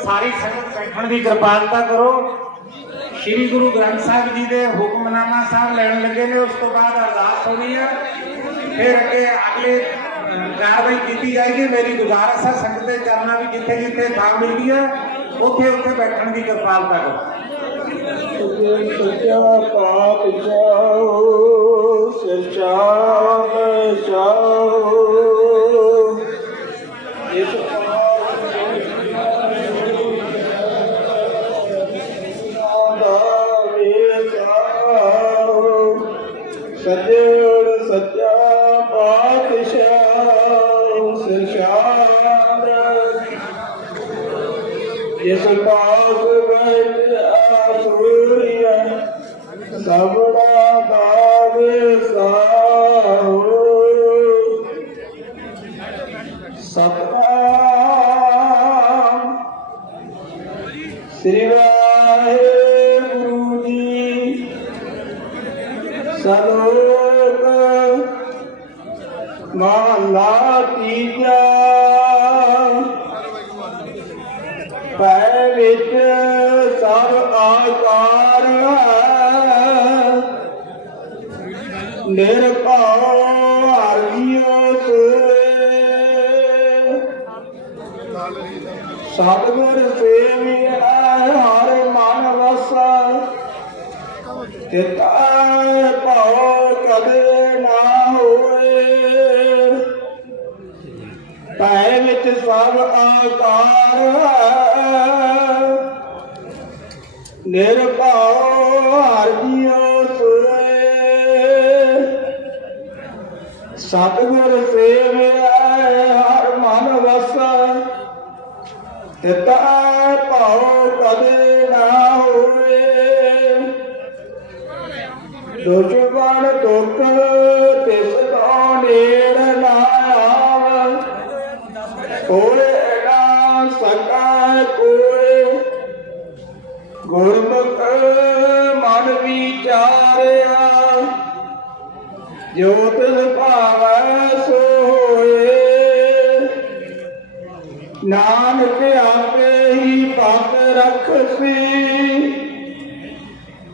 सारी संगत बैठण की कृपालता करो। श्री गुरु ग्रंथ साहब जी के हुक्मनामा साहब लैन लगे ने, उस तो बाद अरदास होनी है, फिर अगे अगले कार्रवाई की जाएगी। मेरी गुजारिश है संगत के चरणों भी जिथे जिथे थां मिलती है उथे उथे बैठण की कृपालता करो। श्री वाहेगुरु जी सलोक महला तीजा ਪੈ ਵਿੱਚ ਸਭ ਆਕਾਰ ਹੈ ਨਿਰਭਉ ਹਰਿ ਜੀਉ ਸੋਇ ਸਤਿਗੁਰ ਸੇਵਿਆ ਹਰਿ ਮਨ ਵਸੈ ਤਿਤੈ ਭਉ ਕਦੇ ਨਾ ਹੋਏ ਪੈ ਵਿੱਚ ਸਭ ਆਕਾਰ ਹੈ ਨਿਰਭਉ ਹਰਿ ਜੀਉ ਸੋਇ ਸਤਿਗੁਰ ਸੇਵਿਆ ਹਰਿ ਮਨ ਵਸੈ ਤਿਤੈ ਭਉ ਕਦੇ ਨਾ ਹੋਏ ਦੁਸ਼ਮਣ ਦੁਖ ਤਿਸ ਕੋ ਨੇੜ ਨਾ ਆਵੈ ਕੋਇ ਨਾ ਸਕੈ ਕੋਇ ਗੁਰਮੁਖ ਮਨ ਵਿਚਾਰਿਆ ਜੋ ਤਿਸ ਭਾਵੈ ਸੋ ਹੋਏ ਨਾਨਕ ਆਪੇ ਹੀ ਪਤ ਰਖਸੀ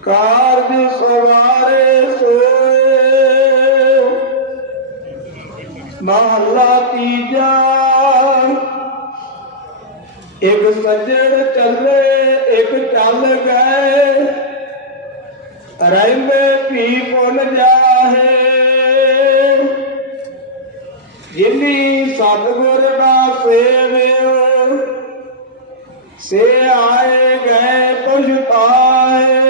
ਕਾਰਜ ਸਵਾਰੇ ਸੋਏ ਮਹਲਾ ਤੀਜਾ ਇੱਕ ਸੱਜਣ ਚੱਲੇ ਇੱਕ ਚੱਲ ਗਏ ਰਹਿੰਦੇ ਵੀ ਭੁੱਲ ਜਾਹੇ ਜਿਨੀ ਸਤਿਗੁਰ ਦਾ ਸੇਵਿਓ ਸੇ ਆਏ ਗਏ ਪਛਤਾਏ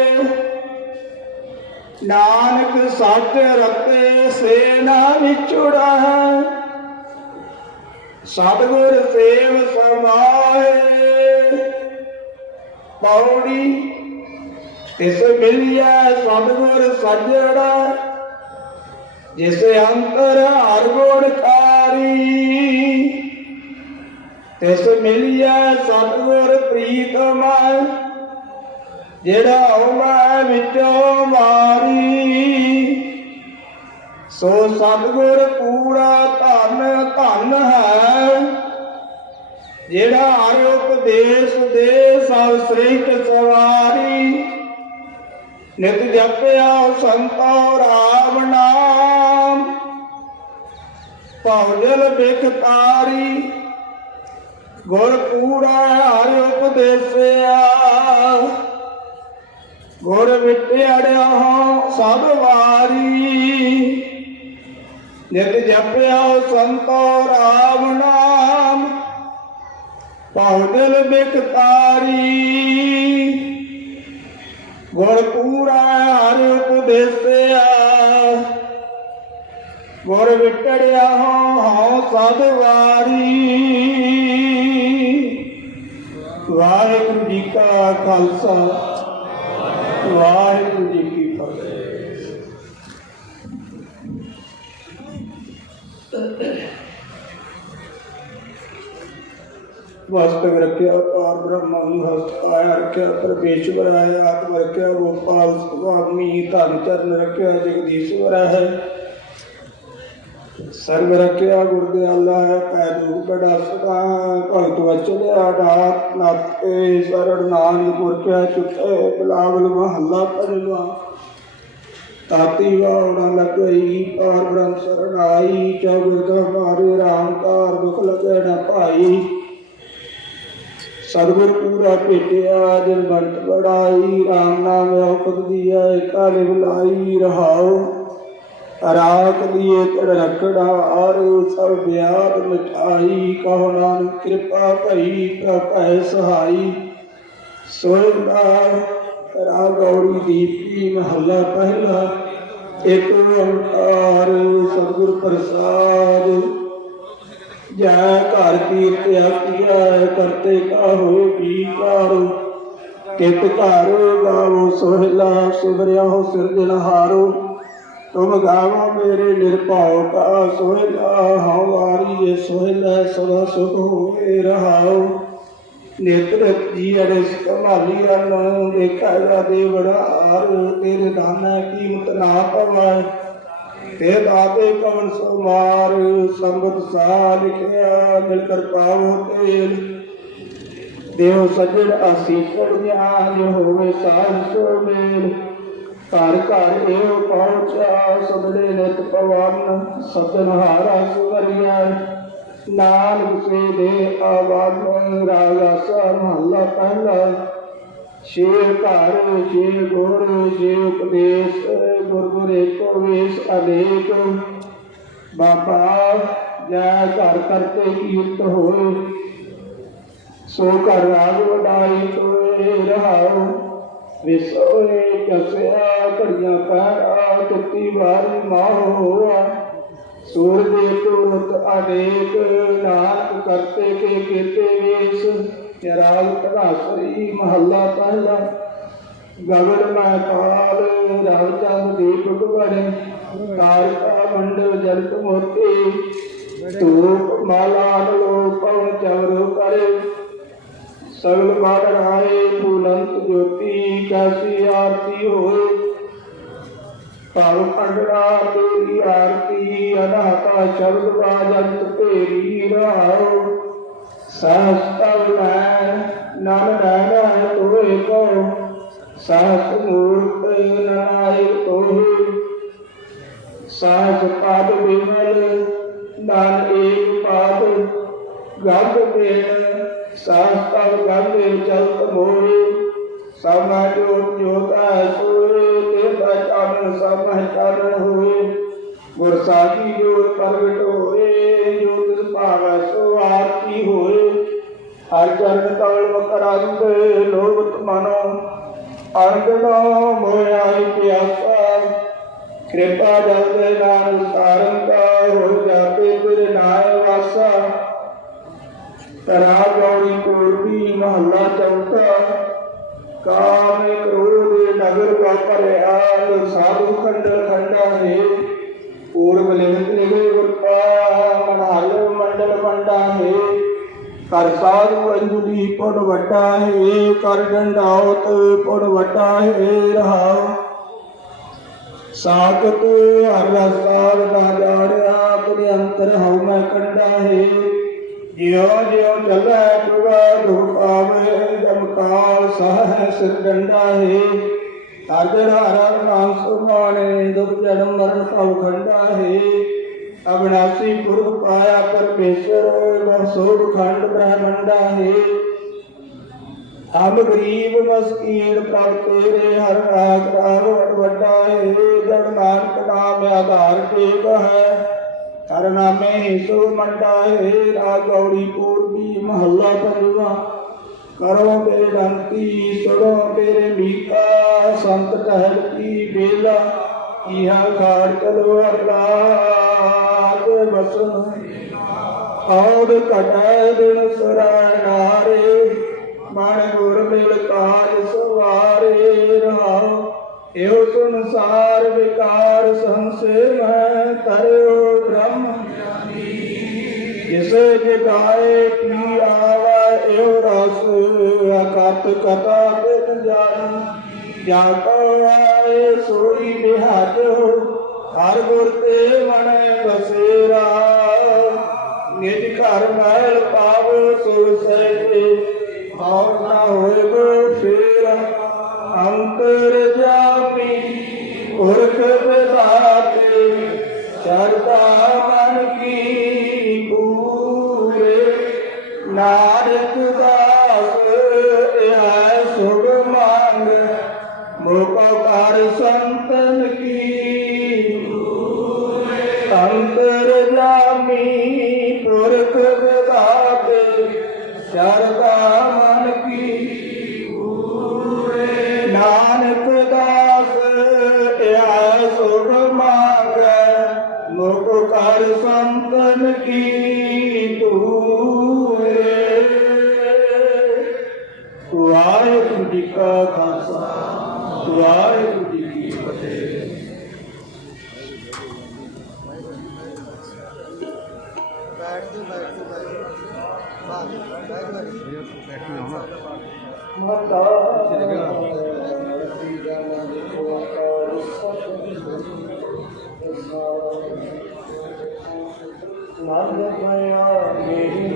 ਨਾਨਕ ਸੱਚ ਰਤੇ ਸੇ ਨਾ ਵਿਛੁੜਾ ਸਤਿਗੁਰ ਸੇਵ ਸਮਾਏ ਪੌੜੀ ਤਿਸ ਮਿਲਿਆ ਸਤਿਗੁਰ ਸੱਜਣਾ ਜਿਸ ਅੰਤਰ ਹਰਿ ਗੁਣ ਕਾਰੀ ਤਿਸ ਮਿਲਿਆ ਸਤਿਗੁਰ ਪ੍ਰੀਤਮੈ ਜਿਹੜਾ ਹੋਵੇ ਵਿੱਚੋਂ ਮਾਰੀ ਸੋ ਸਤਿਗੁਰ ਪੂਰਾ ਧਨ ਧਨ ਹੈ ਜਿਹੜਾ ਹਰਿ ਉਪਦੇਸ਼ ਦੇ ਸਭ ਸ੍ਰਿਸ਼ਟ ਸਵਾਰੀ ਨਿਤ ਜਪਿਆ ਸੰਤੋ ਰਾਮ ਨਾਮ ਭਉਜਲ ਬਿਖ ਤਾਰੀ ਗੁਰ ਪੂਰਾ ਹਰਿ ਉਪਦੇਸਿਆ ਗੁਰ ਵਿਟਿਆੜਿਆ ਸਭ ਵਾਰੀ ਨਿਤ ਜਪਿਆ ਸੰਤੋ ਰਾਮ ਨਾਮ ਭਉਜਲ ਬਿਖ ਤਾਰੀ ਗੁਰ ਪੂਰਾ ਹਰਿ ਉਪਦੇਸਿਆ ਗੁਰ ਵਿਟੜਿਆ ਹਉ ਸਦ ਵਾਰੀ ਵਾਹਿਗੁਰੂ ਜੀ ਕਾ ਖਾਲਸਾ ਵਾਹਿਗੁਰੂ ਜੀ ਕੀ ਫਤਿਹ। ਵਾਸਤਵ ਰੱਖਿਆ ਪਾਰ ਬ੍ਰਹਮਾ ਨੂੰ ਹਸਤ ਆਇਆ ਰੱਖਿਆ ਪਰਮੇਸ਼ਵਰ ਹੈ ਆਤਮ ਰੱਖਿਆ ਗੋਪਾਲ ਸੁਆਮੀ ਧਨ ਚਰਨ ਰੱਖਿਆ ਜਗਦੀਸ਼ਵਰ ਹੈ ਸਰਬ ਰੱਖਿਆ ਗੁਰਦਿਆਲਾ ਹੈ ਪੈ ਦੁਖ ਬੜਾ ਸਦਾ ਭਗਤ ਵਚਲਿਆ ਦਾਤ ਨਾਤੇ ਸਰਣ ਨਾਨਕ ਗੁਰ ਕਿਆ ਚੁੱਕੇ ਬਲਾਵਲ ਮਹੱਲਾ ਪੰਜਵਾਂ ਤਾਤੀ ਵਾਉਣਾ ਲੱਗਈ ਪਾਰ ਬ੍ਰਹਮ ਸਰਣ ਆਈ ਚੌਗੁਰ ਦਾ ਮਾਰੇ ਰਾਮ ਕਾਰ ਦੁਖ ਲਗੇ ਨਾ ਭਾਈ ਸਤਿਗੁਰ ਪੂਰਾ ਭੇਟਿਆ ਜਿਨ ਬੰਤ ਬੜਾਈ ਰਾਮ ਨਾਮ ਔਖਦ ਦੀਆ ਕਾਲੇ ਬੁਲਾਈ ਰਹਾਉ ਰਾਖ ਦੀਏ ਤੜ ਰਖੜਾ ਆਰ ਸਭ ਬਿਆਦ ਮਿਠਾਈ ਕਹੋ ਨਾਨਕ ਕਿਰਪਾ ਭਈ ਪ੍ਰਭੈ ਸਹਾਈ ਸੋਇਨਾ ਰਾ ਗੌੜੀ ਦੀਪੀ ਮਹੱਲਾ ਪਹਿਲਾ ਇੱਕ ਓੰਕਾਰ ਸਤਿਗੁਰ ਪ੍ਰਸਾਦ ਜੈ ਘਰ ਕੀਰਤ ਆਖੀਐ ਕਰਤੇ ਕਾਹੋ ਵਿਕਾਰ ਕਿਤ ਘਰ ਗਾਵੋ ਸੋਹਿਲਾ ਸਿਮਰਿਆਹੁ ਸਿਰਜਣਹਾਰੋ ਤੁਮ ਗਾਵੋ ਮੇਰੇ ਨਿਰਭਉ ਕਾ ਸੋਹਿਲਾ ਹਉ ਵਾਰੀ ਇਹ ਸੋਹਿਲਾ ਸਦਾ ਸੁਖ ਹੋਏ ਰਹਾਉ ਨੇਤਰ ਜੀ ਅਰੇ ਸੰਭਾਲੀਆ ਨੂੰ ਦੇਖਾ ਜਾ ਦੇ ਬੜਾ ਹਾਰ ਤੇਰੇ ਦਾਨਾ ਕੀਮਤ ਨਾ ਪਵਾਏ ਤੇ ਦਾਤੇ ਕਵਨ ਸੋ ਮਾਰ ਸੰਬਤ ਸਾ ਲਿਖਿਆ ਮਿਲ ਕਰ ਪਾਵੋ ਤੇਲ देव सजन आसीसर ज्ञान होवे साध सो मेल घर घर एव पहुँचा सबड़े नित पवन सजन हारा सुवरिया नानक से दे आवाज रागा सा महला पहला शेर घर शेर गुर शेर उपदेश गुरु एको वेश अनेक बाबा जय घर करते कीर्त होए सो कर राग वडाई तोए रहाओ विसोए कसया घड़ियां पैरा तुती वारी माहो होआ सूरज तुरत अनेक नानक करते के केते वेश राग पढ़ासरी महला पहला गगन में काल राव चंद दीपक बने तारका मंडल जलत मोती धूप माला लो पवन चवर करे सगल बार आए फूलंत ज्योति कैसी आरती होए पाव खंडरा तेरी आरती अनाथा शब्द बाजंत तेरी राहो सहस्तव नन नैन तोहे को सहस मूर्त नायक तोहे सहस पाद विमल नान एक पाद गंध बेन सहस्तव गंध चलत मोहे समा जोत जोता सोए देता चानन समय चानन होए गुरसागी जोत प्रगट होए जोत भावै सो आरती होए हर चरण कमल मकरंद लोभत मनो अंगनो मोयाई प्यासा कृपा जल नान सारंगा हो जाते तेरे नाय वासा तरा गौरी पूर्वी महला चौथा काम क्रोध नगर वापर आल साधु खंडल खंडा है पूर्व लिंग लिगे गुरपा मनहाल मंडल मंडा है कर साधु अंजुली पुन वड्डा है कर डंडावत पुन वड्डा है रहाओ सागत हर रसाद ना जाड़िया तेरे अंतर हव मैं कंडा है ज्यो ज्यो चलै प्रभा धूप आवे जमकाल सह सिर डंडा है अर्जन हर नाम सुमाने दुख जन्म मरण भव खंडा है अविनाशी पुरुष पाया परमेश्वर सोग खंड ब्रह्मंडा है हम गरीब मस्कीन प्रभ तेरे हर राग राग वड्डा है जड़ नानक नाम आधार टेक है हर नामे हिसो मंडा है राग गौरी पूर्वी महला पंजवा करो मेरे डंती सुनो मेरे मीका संत टहल की बेला इहा खाड़ चलो अरलाद बसन औद कटै दिन सुरानारे मन गुर मिल काज सवारे रहाओ एहो संसार विकार संशय में तरयो ब्रह्म जिसे जगाए पी आवा एहो रस अकत कथा बिन जान जाको आए सोई बिहाजो हर गुर ते मन बसेरा निज घर महल पाव सुर सहे और ना होए गो फेरा अंतर जापी पुरख विधाते शरदा मन की पूरे नारक दास यह सुख मांग मुकार संतन की अंतर जामी पुरख विधाते शरदा मन की नानक दास यह सुख मांग मुख कर संतन की तूरे। वाहिगुरु जी का खालसा वाहिगुरु जी की फतेह। Nanda Maya Mehi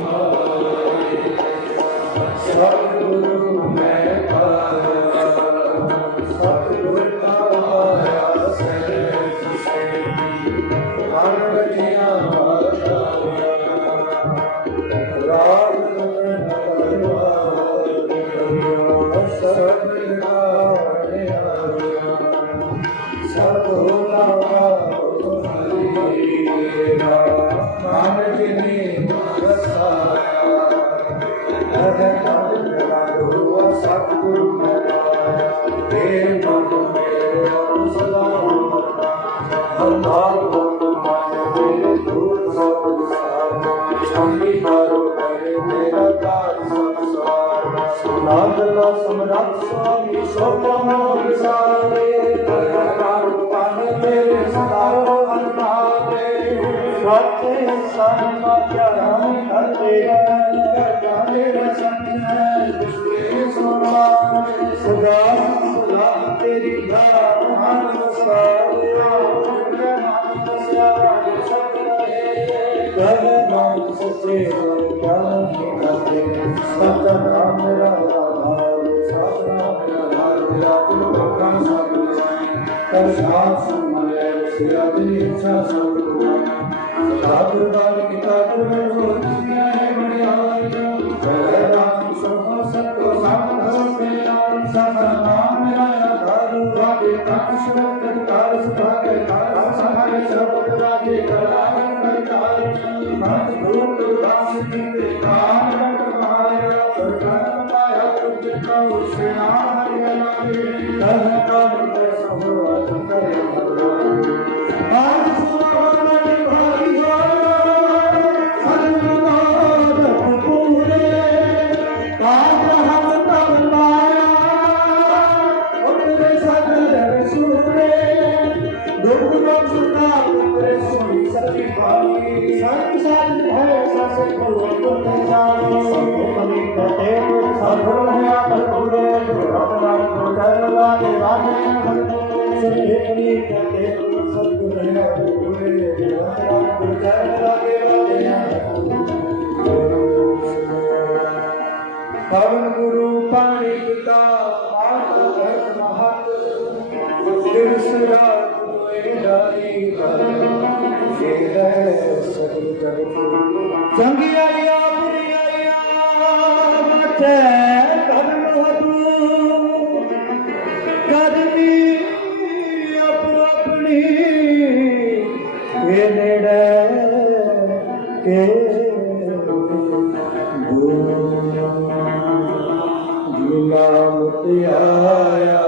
ਸਮਰੱਥ ਸੁਆਮੀ ਸੋਭਾ ਮੋਹਿ ਸਾਰੇ ਕਰਤਾਰ ਪਾਣੇ ਤੇਰੇ ਸਦਾਰੋ ਅਨਨਾਦੇ ਸੱਚੇ ਸਨਮਾਚਾਰਾਂ ਕਰਦੇ ਕਰਤਾ ਮੇਰਾ ਸੰਤ ਦੁਸ਼ੇ ਸੁਨਾਏ ਸਦਾ ਸਦਾ ਤੇਰੀ ਧਾਰਨ ਵਸਾਰੇ ਮਨ ਵਸਿਆ ਸਤ ਰਹੇ ਕਰ ਨਾਮ ਸੱਚੇ ਗਿਆਨ ਕੀ ਕਰਦੇ ਸਤ ਨਾਮ ਮੇਰਾ कर साथ संभाले सिरा तेरी इच्छा सब साधु बाल की ताकत में होती है बड़ियाई जय राम सभा सत्य साधु मेरा सदा नाम मेरा दारू वादे काश कार सुभागे कार सहाय सब राजे करागन करतार मत भूत दास की कान कमाया कर माया तुझ का उसेना हरियाणा कहता पवन गुरु पाणी पिता माता धर्म महत सिरसरा चंगी आया बुरी आया मचे कर्म हदू करनी अपो अपनी के नेड़े के जिला मुतियाया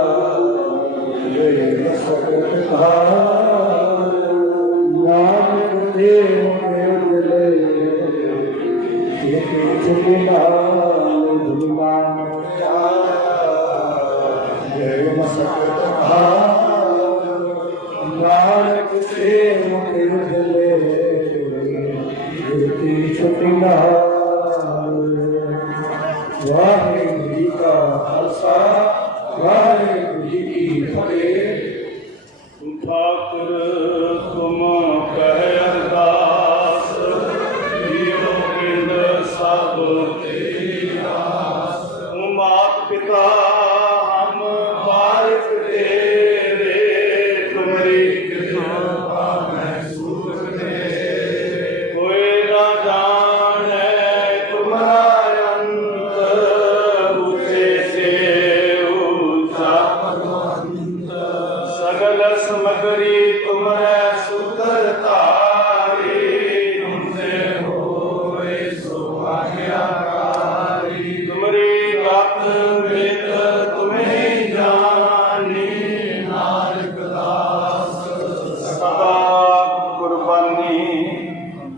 वाहिगुरु जी का खालसा वाहिगुरु जी की फतेह। ठाकुर तुम कह अरदास जीरो बिंद सब मात पिता हम बारिक तेरे तुम्हारी कृपा महसूस कोई ना जाने तुम्हारा अंत ऊंचे से ऊंचा सगल समगरी तुम्हारे सुंदर तारी तुमसे होए सुभाग्यकारी तुम्हारी बात वेद तुम्हें जानी नानक दास सदा कुर्बानी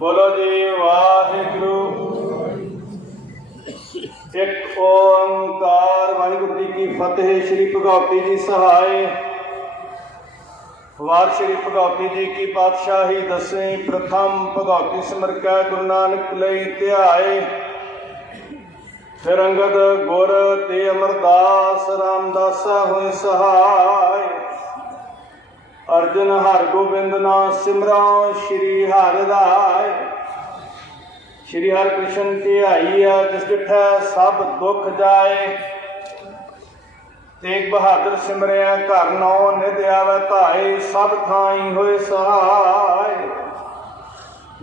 बोलो जी वाहिगुरु। एक ओंकार वाहिगुरु जी की फतेह। श्री भगवती जी सहाय। वार श्री भगवती जी की पातशाही दसवीं प्रथम भगवती सिमर कै गुरु नानक लई ध्याए। फिर अंगद गुर ते अमरदास रामदासा हुए सहाय। अर्जन हर गोबिंद ना सिमरा श्री हरदाय। श्री हर कृष्ण ध्याई जिस डिठै सब दुख जाए। तेग बहादुर सिमरिया घर नौ निध आवे धाए सब थाई होए सहाय।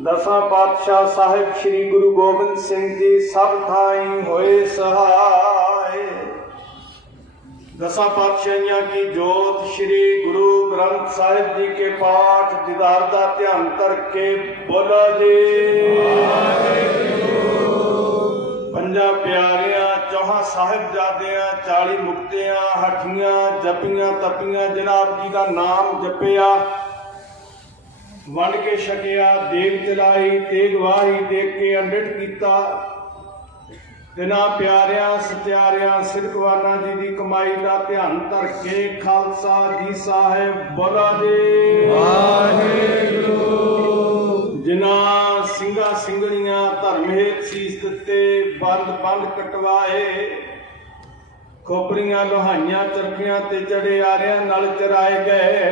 दसां पातशाह साहिब श्री गुरु गोबिंद सिंह जी सब थाई होए सहाय। दसा पातशाहियों की जोत श्री गुरु ग्रंथ साहिब जी के पाठ दीदार का ध्यान करके बोलो जी। पंजा प्यारियां चौहां साहिबजादियां 40 मुक्तियां हठियां जपियां तपियां जनाब जी का नाम जपिया वंड के छकिया देग चलाई तेग वाही देख के अंडिट किया तिन्हां प्यारियां सत्यारियां सिरकवाना जी की कमाई का ध्यान धर के खालसा जी साहिब बोला जी वाहिगुरू। जिन्हां ਸਿੰਘਾਂ ਸਿੰਘਣੀਆਂ धर्म हेत सीस दिते बंद बंद कटवाए खोपरियां लोहाइयां चरखियां ते चढ़े आरियां नाल चराए गए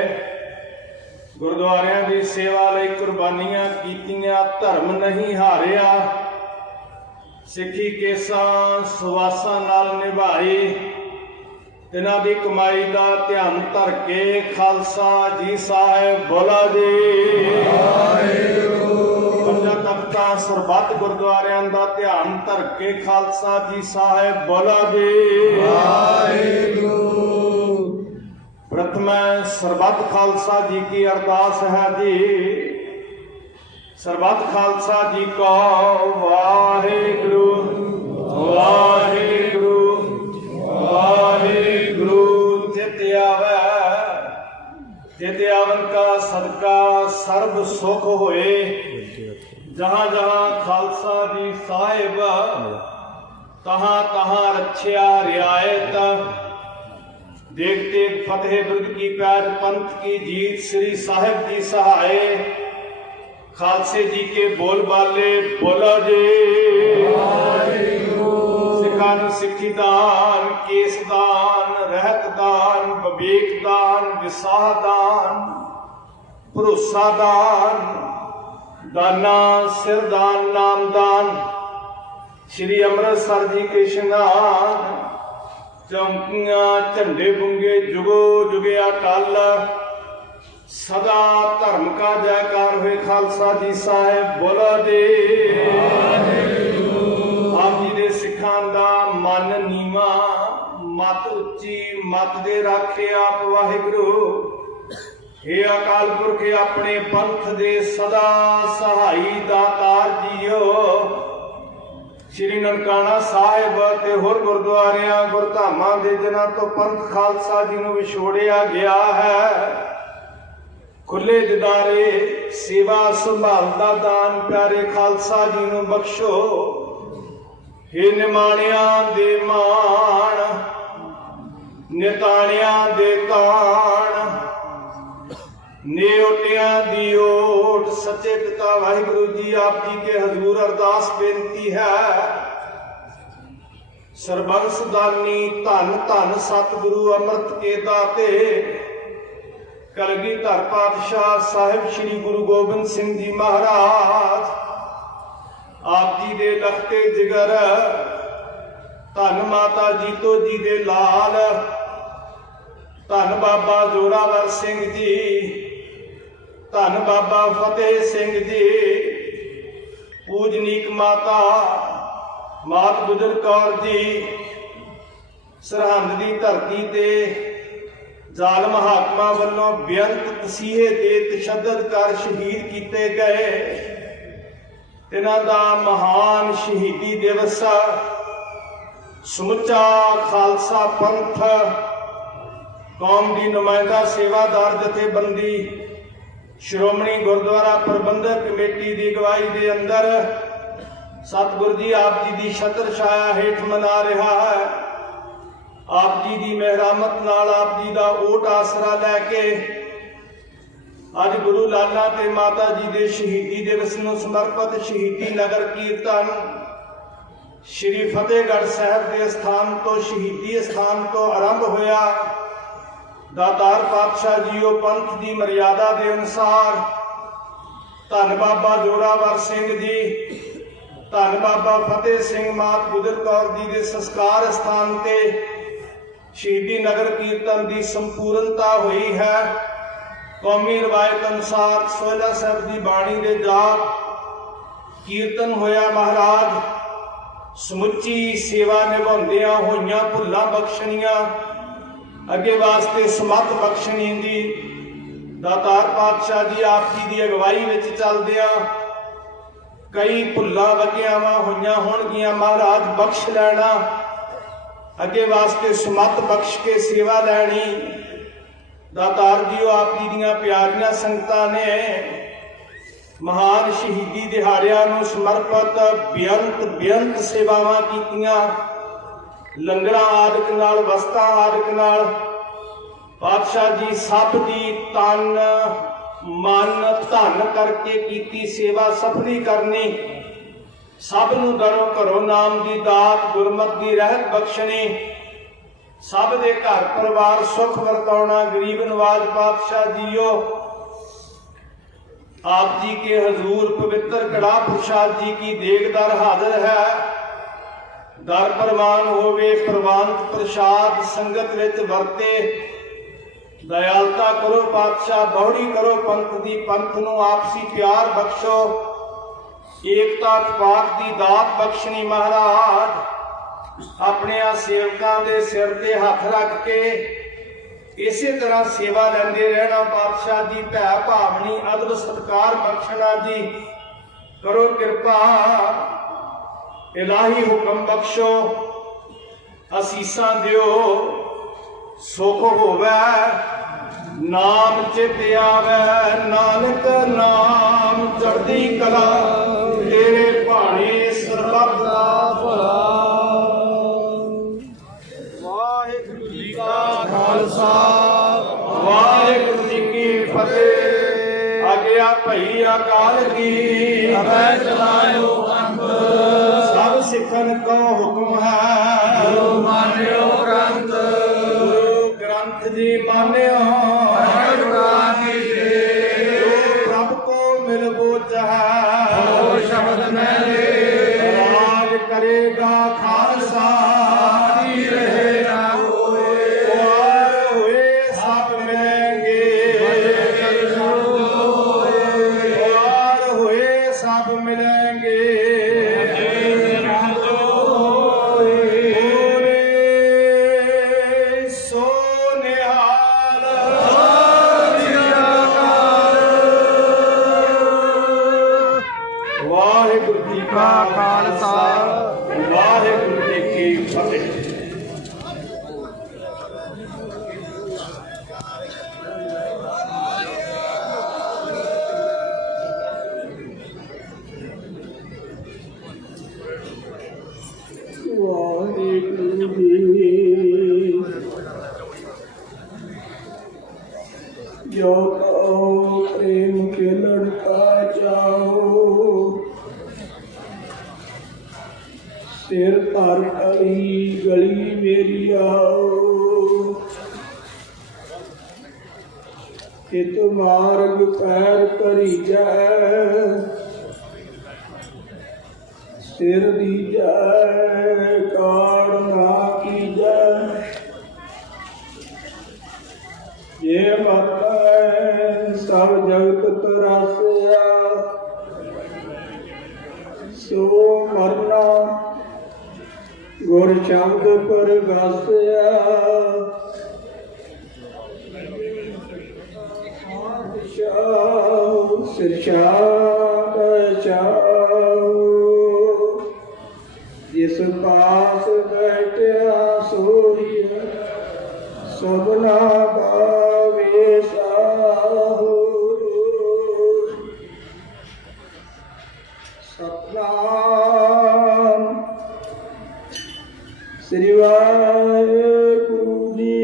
गुरुद्वारियां की सेवा लई कुर्बानियां कीतियां धर्म नहीं हारिया सिੱਖੀ ਕੇਸਾਂ ਸੁਵਾਸਾਂ ਨਾਲ ਨਿਭਾਈ ਤਿਨਾਂ ਦੀ ਕਮਾਈ ਦਾ ਧਿਆਨ ਧਰ ਕੇ ਖਾਲਸਾ ਜੀ ਸਾਹਿਬ ਬੋਲਾ ਜੀ ਵਾਹਿਗੁਰੂ। ਪੰਜਾਂ ਤਖਤਾਂ ਸਰਬੱਤ ਗੁਰਦੁਆਰਿਆਂ ਦਾ ਧਿਆਨ ਧਰ ਕੇ ਖਾਲਸਾ ਜੀ ਸਾਹਿਬ ਬੋਲਾ ਜੀ ਵਾਹਿਗੁਰੂ। ਪ੍ਰਥਮ ਸਰਬੱਤ ਖਾਲਸਾ ਜੀ ਕੀ ਅਰਦਾਸ ਹੈ ਜੀ। ਸਰਬੱਤ ਖਾਲਸਾ ਜੀ ਕੋ ਵਾਹਿਗੁਰੂ ਵਾਹਿਗੁਰੂ ਵਾਹਿਗੁਰੂ। ਤਿਤ ਆਵਨ ਕਾ ਸਦਕਾ ਸਰਬ ਸੁਖ ਹੋਏ ਜਹਾਂ ਜਹਾਂ ਖਾਲਸਾ ਜੀ ਸਾਹਿਬ ਤਹਾਂ ਤਹਾਂ ਰੱਖਿਆ ਰਿਆਇਤ ਦੇਖਤੇ ਫਤਿਹ ਬਿਰਦ ਕੀ ਪੈਜ ਪੰਥ की जीत श्री साहिब जी सहाय खालसे जी के बोल बाले बोला जी सिखा सिखी दान केस दान रहत दान विवेक दान विसाह दान भरोसा दान दाना सिर दान नाम दान श्री अमृतसर जी के श्रृंगार चौंकियां झंडे बुंगे जुगो जुगे अटल सदा धर्म का जयकार हुए खालसा जी साहिब बोला जी आप जी दे सिखां दा मन नीवा मत उच्ची मत दे राखे आप वाहिगुरू। हे अकाल पुरख अपने पंथ दे सदा सहाई दातार जीओ श्री ननकाना साहिब ते होर गुरुद्वारियां गुरधामां दे जिन्हां तो पंथ खालसा जी नूं विछोड़िया गया है खुले दिदारे सेवा संभाल दा दान प्यारे खालसा जी नूं बख्शो। हे निमाणिया दे मान निताणिया दे ताण नेओटिया दी ओट सच्चे पिता वाहिगुरू जी आप जी के हजूर अरदास बेनती है सरबंस दानी धन धन सतगुरु अमृत के दाते कलगीधर पातशाह साहिब श्री गुरु गोबिंद सिंह जी महाराज आप जी दे लखते जिगर धन माता जीतो जी दे लाल धन बाबा जोरावर सिंह जी धन बाबा फतेह सिंह जी पूजनीक माता मात गुजर कौर जी सरहंद की धरती ते जालम हाकमां वल्लों बेअंत तसीहे ते तशद्दद कर शहीद किए गए तिन्हां दा महान शहीदी दिवस समुचा खालसा पंथ कौम की नुमाइंदा सेवादार जथेबंदी श्रोमणी गुरुद्वारा प्रबंधक कमेटी की अगवाई के अंदर सतगुरु जी आप जी की छत्र छाया हेठ मना रहा है। आप जी की मेहरामत नाल आप जी का ओट आसरा लैके अज गुरु लाला ते माता जी के शहीदी दिवस नूं समर्पित शहीदी नगर कीर्तन श्री फतेहगढ़ साहब के स्थान तो शहीदी स्थान तो आरंभ होया। दातार पातशाह जीओ पंथ की मर्यादा के अनुसार धन बाबा जोरावर सिंह जी धन बाबा फतेह सिंह मात गुजर कौर जी के संस्कार स्थान ते शहीदी नगर कीर्तन की संपूर्णता हुई है। कौमी रवायत अनुसार सोहला साहब की बाणी के जाप कीर्तन होया। महाराज समुची सेवा निभाउंदियां होइयां भुल्लां बख्शणियां ਅੱਗੇ ਵਾਸਤੇ ਸਮੱਤ ਬਖਸ਼ਣੀ ਦੀ ਦਾਤਾਰ ਪਾਤਸ਼ਾਹ ਜੀ ਆਪ ਜੀ ਦੀ ਅਗਵਾਈ ਵਿੱਚ ਚੱਲਦਿਆਂ ਕਈ ਭੁੱਲਾਂ ਵਗਿਆਵਾਂ ਹੋਈਆਂ ਹੋਣਗੀਆਂ, ਮਹਾਰਾਜ ਬਖਸ਼ ਲੈਣਾ। ਅੱਗੇ ਵਾਸਤੇ ਸਮੱਤ ਬਖਸ਼ ਕੇ ਸੇਵਾ ਲੈਣੀ। ਦਾਤਾਰ ਜੀਓ ਆਪ ਜੀ ਦੀਆਂ ਪਿਆਰੀਆਂ ਸੰਗਤਾਂ ਨੇ ਮਹਾਨ ਸ਼ਹੀਦੀ ਦਿਹਾੜਿਆਂ ਨੂੰ ਸਮਰਪਿਤ ਬੇਅੰਤ ਸੇਵਾਵਾਂ ਕੀਤੀਆਂ। ਲੰਗਰਾਂ ਆਦਿਕ ਨਾਲ, ਵਸਤਾਂ ਆਦਿਕ ਨਾਲ ਪਾਤਸ਼ਾਹ ਜੀ ਸਭ ਦੀ ਤਨ ਮਨ ਧਨ ਕਰਕੇ ਕੀਤੀ ਸੇਵਾ ਸਫਲੀ ਕਰਨੀ। ਸਭ ਨੂੰ ਦਰੋਂ ਘਰੋਂ ਨਾਮ ਦੀ ਦਾਤ, ਗੁਰਮਤਿ ਦੀ ਰਹਿਤ ਬਖਸ਼ਣੀ। ਸਭ ਦੇ ਘਰ ਪਰਿਵਾਰ ਸੁਖ ਵਰਤਾਉਣਾ। ਗਰੀਬ ਨਵਾਜ ਪਾਤਸ਼ਾਹ ਜੀਓ आप जी के हजूर पवित्र कड़ा प्रसाद जी की देग दर हाजिर है। दर प्रवान होवे प्रवानत प्रसाद संगत विच वरते। दयालता करो पातशाह, बहुड़ी करो पंथ दी, पंथ नूं आपसी प्यार बख्शो। एकता पाक दी दात बख्शनी। महाराज अपने सेवकां दे सिर ते हथ रख के इसे तरह सेवा लेंदे रहना। पातशाह जी भै भावनी अदब सत्कार बख्शना जी। करो कृपा, इलाही हुक्म बख्शो, असीसां दियो, सुख होवे, नाम चित आवे। नानक नाम चढ़दी कला, तेरे भाणे सरबत दा भला। वाहिगुरू जी का खालसा, वाहिगुरू जी की फतेह। आज्ञा भई अकाल की, अबै चलायो अंब। सब सिखन को हुक्म है, गुरु मान्यो ग्रंथ। गुरु ग्रंथ जी मान्यो, प्रभ को मिल बोझ है, शब्द में ले। राज करेगा खालसा, रहेगा हुए सब मिलेंगे। हुए सब मिलेंगे। वाहिगुरू जी का खालसा, वाहिगुरू जी की फतेह। वाहिगुरू जी जो कहो प्रेम के लड़का जाओ। सिर पर गली गली मेरी आओ। हित मार्ग पैर करी जाए। सिर दी जाए काड़ ना की जाए। ये मत सब जगत तरासिया, सो मरना गुर शब्द पर गासिया। जिस पास बैठा सोई सबना गावे साहो। सतनाम श्री वाहिगुरू जी।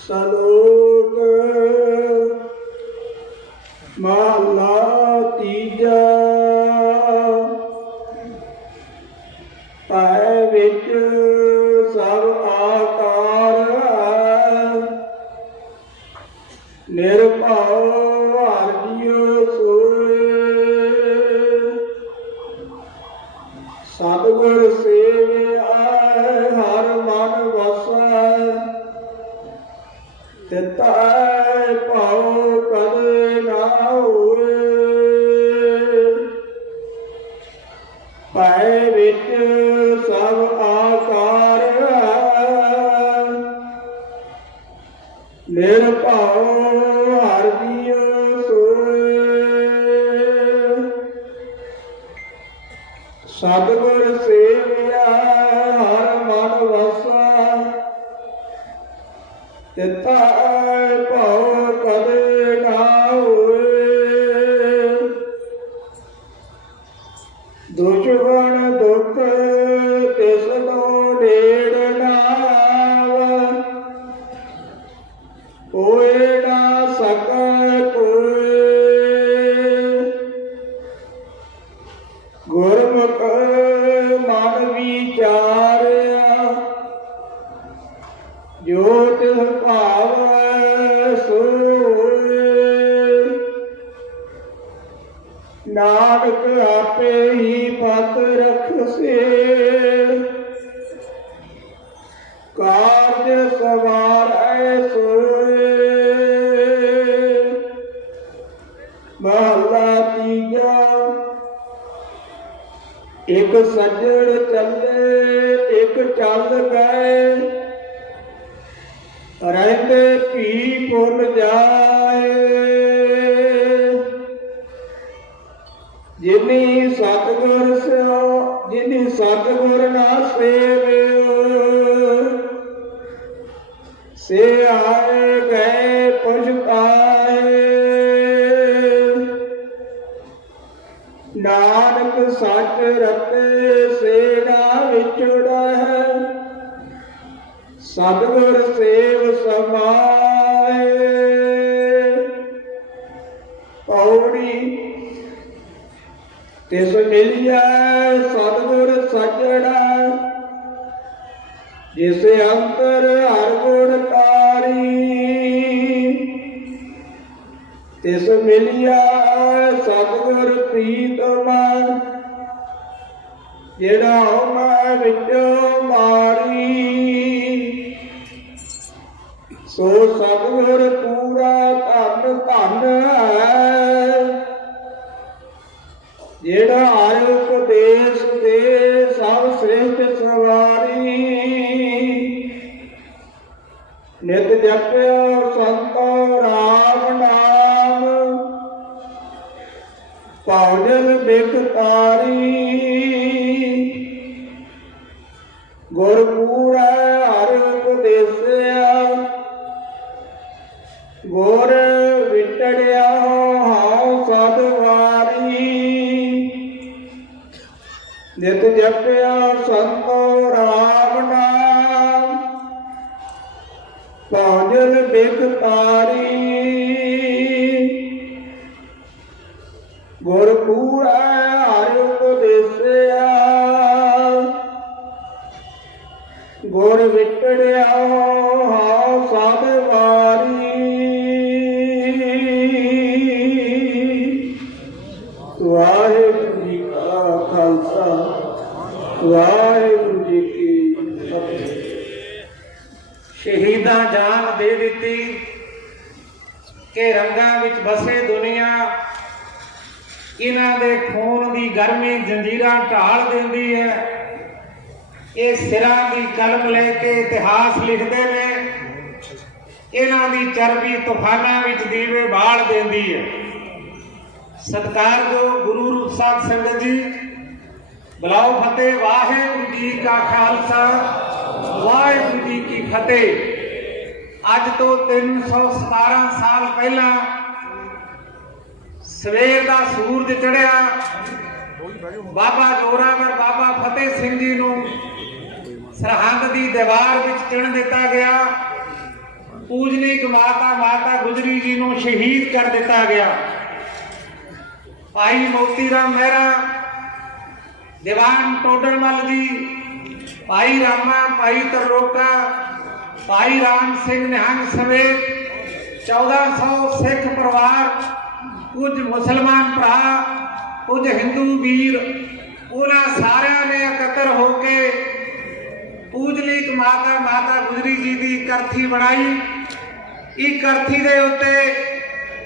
सलोक महला तीजा। पै विच सब आकार है। निर्भव हर जियो सोए। सतगुर सेविया हर मन वसै। तिता पाओ कदे ना होए। पै विच सब आकार ਨਿਰਭਉ ਹਰਿ ਜੀਉ ਸੋਇ। ਸਤਿਗੁਰ ਸੇਵਿਆ ਹਰਿ ਮਨ ਵਸੈ, ਤਿੱਥੈ ਭਉ ਕਦੇ ਨਾ ਹੋਇ। ਦੁਸ਼ਮਨ ਦੁਖ ਤਿਸ ਤੋਂ ਨੇੜ ਨਾ ਆਵੈ, ਹੋਇ ਨਾ ਸਕੈ ਕੋਇ। ਗੁਰਮੁਖ ਮਨ ਵਿਚਾਰਿਆ, ਜੋ ਤਿਸ ਭਾਵੈ ਸੋਇ। ਨਾਨਕ ਆਪੇ ਹੀ ਪਤ ਰਖਸੇ, ਕਾਰਜ ਸਵਾਰੈ ਸੋਇ। ਮਹਲਾ ਤੀਜਾ। ਇਕ ਸੱਜਣ ਚੱਲੇ ਇਕ ਚੱਲ ਗਏ, ਰਹਿੰਦੇ ਭੀ ਭੁੱਲ ਜਾਏ। ਜਿਨੀ ਸਤਿਗੁਰ ਸਿਓ ਜਿਨੀ ਸਤਿਗੁਰ ਨਾ ਸੇਵਿਓ, ਸੇ ਆਏ ਗਏ ਪਛਤਾਏ। ਨਾਨਕ ਸੱਚ ਰਤੇ ਸੇ ਨਾ ਵਿਛੜਾ ਹੈ, ਸਤਿਗੁਰ ਸੇਵ ਸਮਾਏ। ਪੌੜੀ। ਤਿਸ ਮਿਲਿਆ ਸਤਿਗੁਰ ਸੱਜਣਾ, ਜਿਸ ਅੰਤਰ ਹਰਿ ਗੁਣ ਕਾਰੀ। ਤਿਸ ਮਿਲਿਆ ਸਤਿਗੁਰ ਪ੍ਰੀਤਮਾ, ਜਿਹੜਾ ਮੈਂ ਵਿੱਚੋਂ ਮਾਰੀ। ਸੋ ਸਤਿਗੁਰ ਪੂਰਾ ਧਨ ਧਨ ਹੈ, ਜਿਹੜਾ ਹਰਿ ਉਪਦੇਸ਼ ਦੇ ਸਭ ਸ੍ਰਿਸ਼ਟ ਸਵਾਰੀ। ਨਿਤ ਜਪਿਓ ਸੰਤੋ ਰਾਮ ਨਾਮ, ਭਉ ਬਿਖ ਤਾਰੀ। ਗੁਰ ਪੂਰਾ ਹਰਿ ਉਪਦੇਸਿਆ, ਗੁਰ ਵਿਟੜਿਆ ਹਉ ਸਦ ਵਾਰੀ। ਨਿਤ ਜਪਿਆ ਸੰਤੋ ਰਾਮ ਨਾਮ, ਭਉ ਬਿਖ ਤਾਰੀ। ਗੁਰ ਪੂਰਾ ਹਰਿ ਉਪਦੇਸਿਆ, ਗੁਰ ਵਿਟੜਿਆ ਹਉ ਸਦ ਵਾਰੀ। ਵਾਹਿਗੁਰੂ ਜੀ ਕਾ ਖਾਲਸਾ, ਵਾਹਿਗੁਰੂ ਜੀ ਕੀ ਫਤਿਹ। ਸ਼ਹੀਦਾਂ ਜਾਨ ਦੇ ਦਿੱਤੀ ਕਿ ਰੰਗਾਂ ਵਿੱਚ ਬਸੇ ਦੁਨੀਆ, ਇਹਨਾਂ ਦੇ ਖੂਨ ਦੀ ਗਰਮੀ ਜੰਜੀਰਾਂ ਢਾਲ ਦਿੰਦੀ ਹੈ। ਇਹ ਸਿਰਾਂ ਦੀ ਕਲਮ ਲੈ ਕੇ ਇਤਿਹਾਸ ਲਿਖਦੇ ਨੇ, ਇਹਨਾਂ ਦੀ ਚਰਬੀ ਤੂਫਾਨਾਂ ਵਿੱਚ ਦੀਵੇ ਬਾਲ ਦਿੰਦੀ ਹੈ। ਸਤਿਕਾਰਯੋਗ ਗੁਰੂ ਰੂਪ ਸਾਧ ਸੰਗਤ ਜੀ, ਬੁਲਾਓ ਫਤਿਹ। ਵਾਹਿਗੁਰੂ ਜੀ ਕਾ ਖਾਲਸਾ, ਵਾਹਿਗੁਰੂ ਜੀ ਕੀ ਫਤਿਹ। ਅੱਜ ਤੋਂ 317 ਸਾਲ ਪਹਿਲਾਂ ਸਵੇਰ ਦਾ ਸੂਰਜ ਚੜ੍ਹਿਆ, ਬਾਬਾ ਜੋਰਾਵਰ ਬਾਬਾ ਫਤਿਹ ਸਿੰਘ ਜੀ ਨੂੰ ਸਰਹੰਦ ਦੀ ਦੀਵਾਰ ਵਿੱਚ ਚਿਣ ਦਿੱਤਾ ਗਿਆ। ਪੂਜਨੀਕ ਮਾਤਾ ਗੁਜਰੀ ਜੀ ਨੂੰ ਸ਼ਹੀਦ ਕਰ ਦਿੱਤਾ ਗਿਆ। ਭਾਈ ਮੋਤੀ ਰਾਮ ਮਹਿਰਾ, ਦੀਵਾਨ ਟੋਡਰਮਲ ਜੀ, ਭਾਈ ਰਾਮਾ, ਭਾਈ ਤਰਲੋਕਾ, ਭਾਈ ਰਾਮ ਸਿੰਘ ਨਿਹੰਗ ਸਮੇਤ 1400 ਸਿੱਖ ਪਰਿਵਾਰ, ਕੁਝ ਮੁਸਲਮਾਨ ਭਰਾ, ਕੁਝ ਹਿੰਦੂ ਵੀਰ, ਉਹਨਾਂ ਸਾਰਿਆਂ ਨੇ ਇਕੱਤਰ ਹੋ ਕੇ ਪੂਜਨੀਕ ਮਾਤਾ ਗੁਜਰੀ ਜੀ ਦੀ ਕਰਥੀ ਬਣਾਈ। ਇਹ ਕਰਥੀ ਦੇ ਉੱਤੇ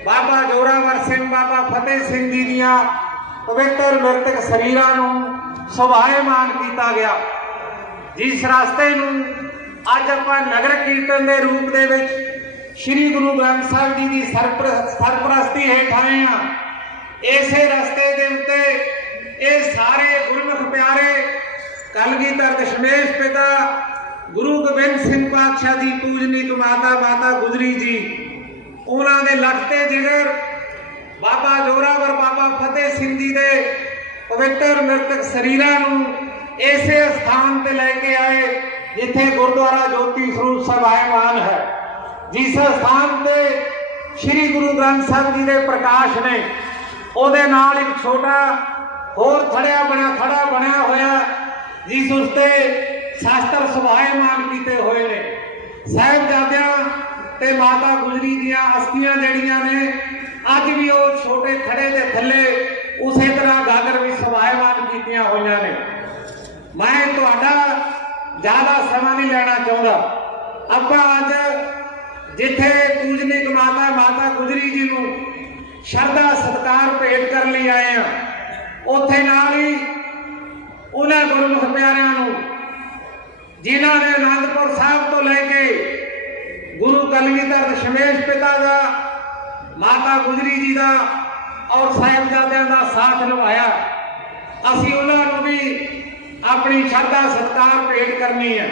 ਬਾਬਾ ਜੋਰਾਵਰ ਸਿੰਘ, ਬਾਬਾ ਫਤਿਹ ਸਿੰਘ ਜੀ ਦੀਆਂ ਪਵਿੱਤਰ ਮ੍ਰਿਤਕ ਸਰੀਰਾਂ ਨੂੰ ਸੁਭਾਏਮਾਨ ਕੀਤਾ ਗਿਆ। ਜਿਸ ਰਸਤੇ ਨੂੰ ਅੱਜ ਆਪਾਂ ਨਗਰ ਕੀਰਤਨ ਦੇ ਰੂਪ ਦੇ ਵਿੱਚ श्री गुरु ग्रंथ साहिब जी की सरपरस्ती हेठ आए हाँ। इसे रस्ते के उत्ते ये सारे गुरमुख प्यारे कलगीधर दशमेश पिता गुरु गोबिंद सिंह पातशाह जी पूजनीक माता गुजरी जी उन्होंने लगते जिगर बाबा जोरावर बाबा फतेह सिंह जी के पवित्र मृतक शरीरां नूं इसे स्थान पर लैके आए जिथे गुरुद्वारा ज्योति स्वरूप सभायमान है। जिस स्थान पर श्री गुरु ग्रंथ साहिब जी के प्रकाश ने ਉਹਦੇ ਨਾਲ एक छोटा होर खड़ा बनया होया जिस उसते शास्त्र सभायमान किए हुए ने। साहिबजादियां ते माता गुजरी दियां अस्थियां जड़ियां ने अज भी वो छोटे खड़े के थले उस तरह गागर भी सभायमान कीतियां हुई ने। मैं तुहाडा ज़्यादा समा नहीं लेना चाहता। आपां अज जिथे पूजनीक माता गुजरी जी नूं शरदा सत्कार भेंट कर लिए आए हैं उत्थे नाल ही उन्हें गुरमुख प्यारियां नूं जिन्हां ने आनंदपुर साहब तो लैके गुरु कलगीधर दशमेश पिता का माता गुजरी जी का और साहिबजादियां का साथ निभाया। असीं उन्हां नूं भी अपनी शरदा सत्कार भेंट करनी है।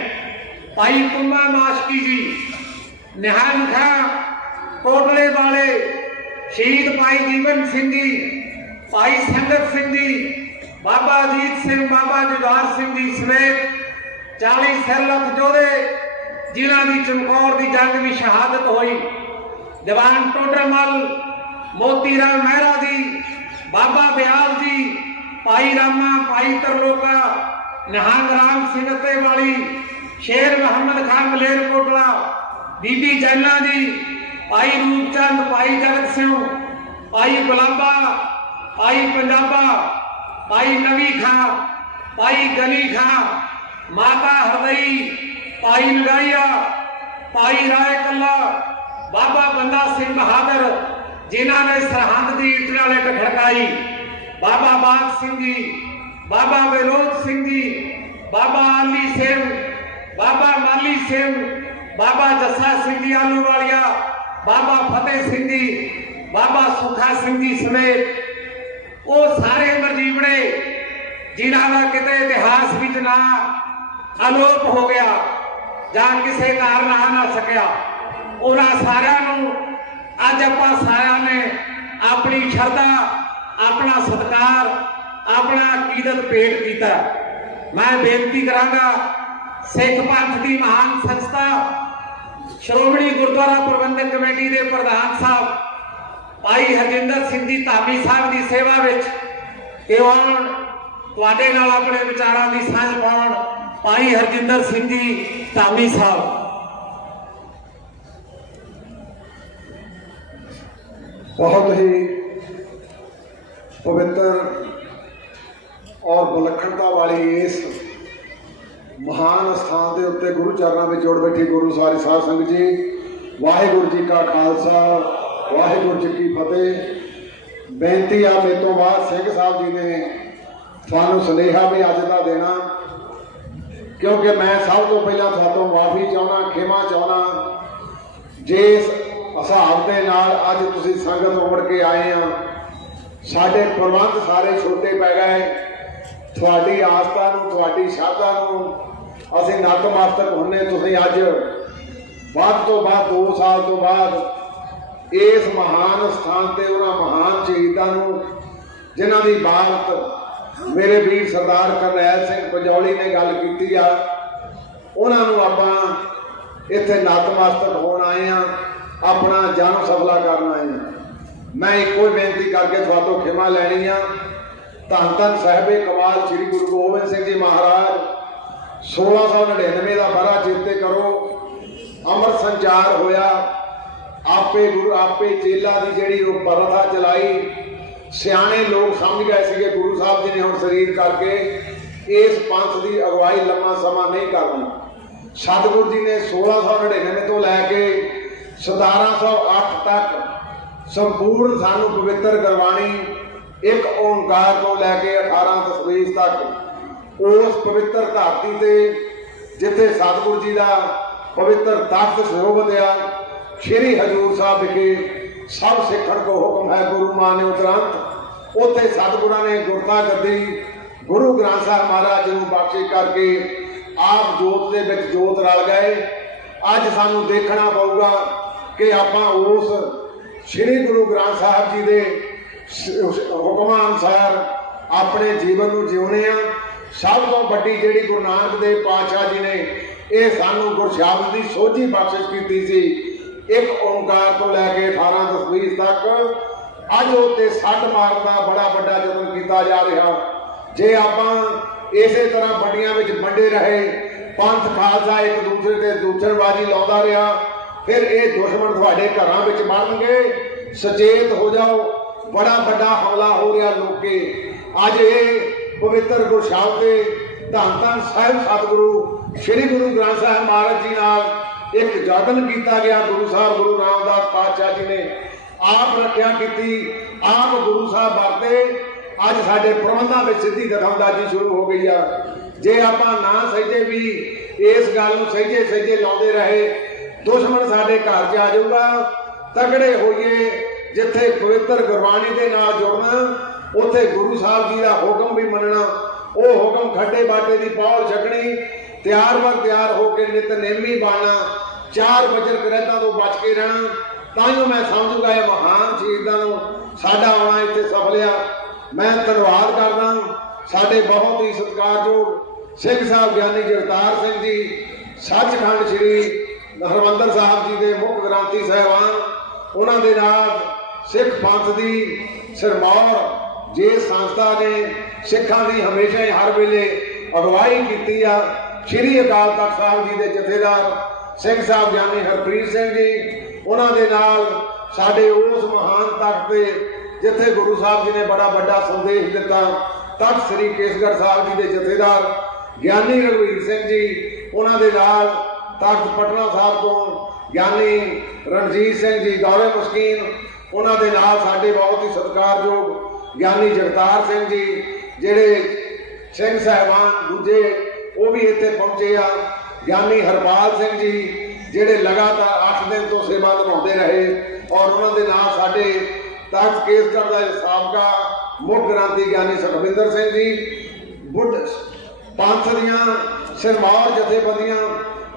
भाई कुंभा माशकी जी निहंग कोटले वाले शहीद भाई जीवन सिंह जी भाई संगत सिंह जी बाबा अजीत सिंह बाबा जुझार सिंह जी समेत 40 सिरलख योधे जिन्हां की चमकौर की जंग में शहादत हुई। दीवान टोडरमल मोती राम मेहरा जी बाबा दयाल जी भाई रामा भाई तरलोका निहंग राम सिंह वाली शेर मोहम्मद खान मलेरकोटला बीबी जैना जी भाई रूपचंद भाई जगत सिंह भाई गुलाबा भाई पंजाबा भाई नवी खां भाई गनी खां माता हरदई भाई नगाइया भाई राय कला बाबा बंदा सिंह बहादुर जिन्हों ने सरहद की ईट नाल इट खड़काई। बाबा बाग सिंह जी बाबा विनोद सिंह जी बाबा आली सिंह बाबा माली सिंह बाबा जस्सा सिंह जी आलूवालिया बाबा फतेह सिंह जी बाबा सुखा सिंह जी समेत वो सारे मरजीवड़े जिन्हों का किते इतिहास विच ना अलोप हो गया जां किसी कारण आ ना सकिया उन्होंने सारिਆਂ ਨੂੰ अज आपां सारिਆਂ ने अपनी शरदा अपना सत्कार अपना अकीदत भेंट किया। मैं बेनती करांगा सिख पंथ की महान संस्था श्रोमणी गुरुद्वारा प्रबंधक कमेटी के प्रधान साहब भाई हरजिंदर सिंह जी धामी साहब की सेवा में आउण तुहाडे नाल अपने विचारां की सांझ पाउण भाई हरजिंदर सिंह जी धामी साहब। बहुत ही पवित्र और विलक्षणता वाली इस महान स्थान के उत्ते गुरु चरणों में जोड़ बैठी गुरु सारी साध संगत जी वाहिगुरु जी का खालसा वाहिगुरु जी की फतेह। बेनती आ मेरे तो बाद सिंह साहब जी ने थानू सुनेहा भी अज का देना क्योंकि मैं सब तो पहला थातों माफी चाहना खेमा चाहना जिस हिसाब के नाल अज तुसीं संगत उमड़ के आए हैं साडे प्रबंध सारे छोटे पै गए थोड़ी आस्था नूं थोड़ी श्रद्धा नूं असीं नतमस्तक होने। तुसीं अज बाद तो बाद 2 साल तो बाद इस महान स्थान ते उन्हां महान शहीदां नूं जिन्हां दी बात मेरे वीर सरदार करनैल सिंह पंजौली ने गल कीती आ उन्हां नूं आपां इत्थे नतमस्तक होण आए हां अपना जन्म सफला करन आए हां। मैं इक्को ही बेनती करके तुहाडों खिमा लैनी आ धन धन साहिबे कमाल श्री गुरु गोबिंद सिंह जी महाराज 1699 का बड़ा चेते करो अमृत संचार होया आपे गुरु आपे चेला की जिहड़ी प्रथा चलाई सियाने लोग समझ गए थे गुरु साहब जी ने हुण शरीर करके इस पंथ की अगवाई लम्मा समा नहीं करनी। सतगुरु जी ने 1699 तो लैके 1708 तक संपूर्ण सानू पवित्र करवाणी एक ओंकार तो लैके 18 तस्वीर तक उस पवित्र धरती से जिथे सतगुरु जी का पवित्र तख्त शोभत आ श्री हजूर साहब विखे सब सिखण को हुक्म है गुरु मान्यो ग्रंथ। उत्थे सतगुरां ने गुरता गद्दी गुरु ग्रंथ साहब महाराज नूं बख्शी करके आप जोत दे विच जोत रल गए। अज सानूं देखना पऊगा कि आपां उस श्री गुरु ग्रंथ साहब जी दे हुक्मां अनुसार अपने जीवन नूं जिउणे आ। सब तो वड्डी जिहड़ी गुरु नानक देव पातशाह जी ने ये सानूं गुरशब्द की सोझी बख्शिश की सी। एक ओंकार तो लैके 18 तस्वीर तक अज उत्ते सट मारन का बड़ा वड्डा यतन किया जा रहा। जे आपां इसे तरह वड्डियां विच वंडे रहे, पंथ खालसा एक दूसरे ते दूसरबाजी लाउंदा रहा, फिर ये दुश्मन तुहाडे घरां विच बनणगे। सचेत हो जाओ, बड़ा वड्डा हमला हो रहा लोके। अज ये पवित्र गुरशब्द दे धन धन साहिब सतगुरु श्री गुरु ग्रंथ साहिब महाराज जी नाल एक यतन किया गया। गुरु साहब गुरु रामदास पातशाह जी ने आप रखिया की, आप गुरु साहब वरते। अज साडे प्रबंधां में सीधी दखलअंदाजी शुरू हो गई है। जे आपां ना सहिजे भी इस गल नूं सहिजे सहिजे लाउंदे रहे, दुश्मन साडे घर च आ जाऊगा। तगड़े होइए, जिथे पवित्र गुरबाणी दे नाल जुड़ना, उत्थे गुरु साहब जी का हुक्म भी मनना। वो हुक्म खड्डे बाटे की पौल छकनी, तैयार बर तैयार होकर नितनेमी बनना, 4 वजर करैतां तो बच के रहना। ताइयों मैं समझूगा ये महान शहीदां नूं साडा आउणा इत्थे सफल आ। मैं धन्नवाद करदा साडे बहुत ही सत्कारयोग सिंह साहब ज्ञानी जगतार सिंह जी, सचखंड श्री हरमंदर साहब जी के मुख ग्रंथी साहिबान, उन्हां दे नाल सिख पंथ की सिरमौर जिस संस्था ने सिखां की हमेशा ही हर वेले अगवाई की आ, श्री अकाल तख्त साहब जी के जथेदार सिंह साहब ज्ञानी हरप्रीत सिंह जी, उन्हां दे नाल साडे उस महान तख्त ते जिथे गुरु साहब जी ने बड़ा बड़ा संदेश दिता, तख्त श्री केसगढ़ साहब जी के जथेदार ज्ञानी रघुवीर सिंह जी, उन्हां दे नाल तख्त पटना साहब तो ज्ञानी रणजीत सिंह जी दौरे मुस्कीन, उन्हां दे नाल साडे बहुत ही सत्कारयोग ज्ञानी जगतार सिंह जी, जिहड़े सिंह साहिबान दूजे वो भी इत्थे पहुंचे आ, ज्ञानी हरपाल सिंह जी जिहड़े लगातार 8 दिन तो सेवा निभाते रहे, और उन्हां दे नाल साडे तख्त केसगढ़ का साबका मुख ग्रंथी ज्ञानी सुखविंदर सिंह जी, बुढ़ पंथ दियां सिरमौर जथेबंदियां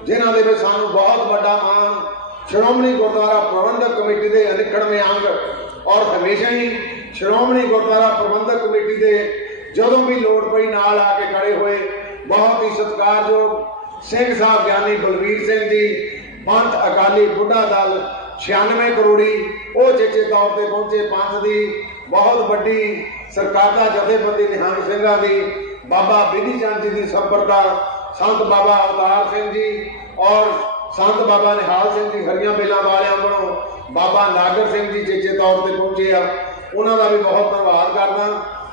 जिन्हां दे विच सानूं बहुत बड़ा मान श्रोमणी गुरुद्वारा प्रबंधक कमेटी के अनिखड़वें अंग, और हमेशा ही श्रोमणी गुरुद्वारा प्रबंधक कमेटी के जदों भी लोड़ पई नाल आके खड़े हुए बहुत ही सत्कारयोग सिंह साहब ज्ञानी बलवीर सिंह जी, पंथ अकाली बुढ़ा दल 96 करोड़ी वो चेचे तौर पर पहुंचे। पंथ की बहुत बड़ी सरकारा जथेबंदी निहंग सिंघां की बाबा बिधि चंद जी की संपरदा, संत बाबा अवतार सिंह जी और संत बाबा निहाल सिंह जी हरियां बेलों वालियां बनो बाबा नागर सिंह जी चेचे तौर पर पहुंचे आ, उन्हों का भी बहुत धन्यवाद करना।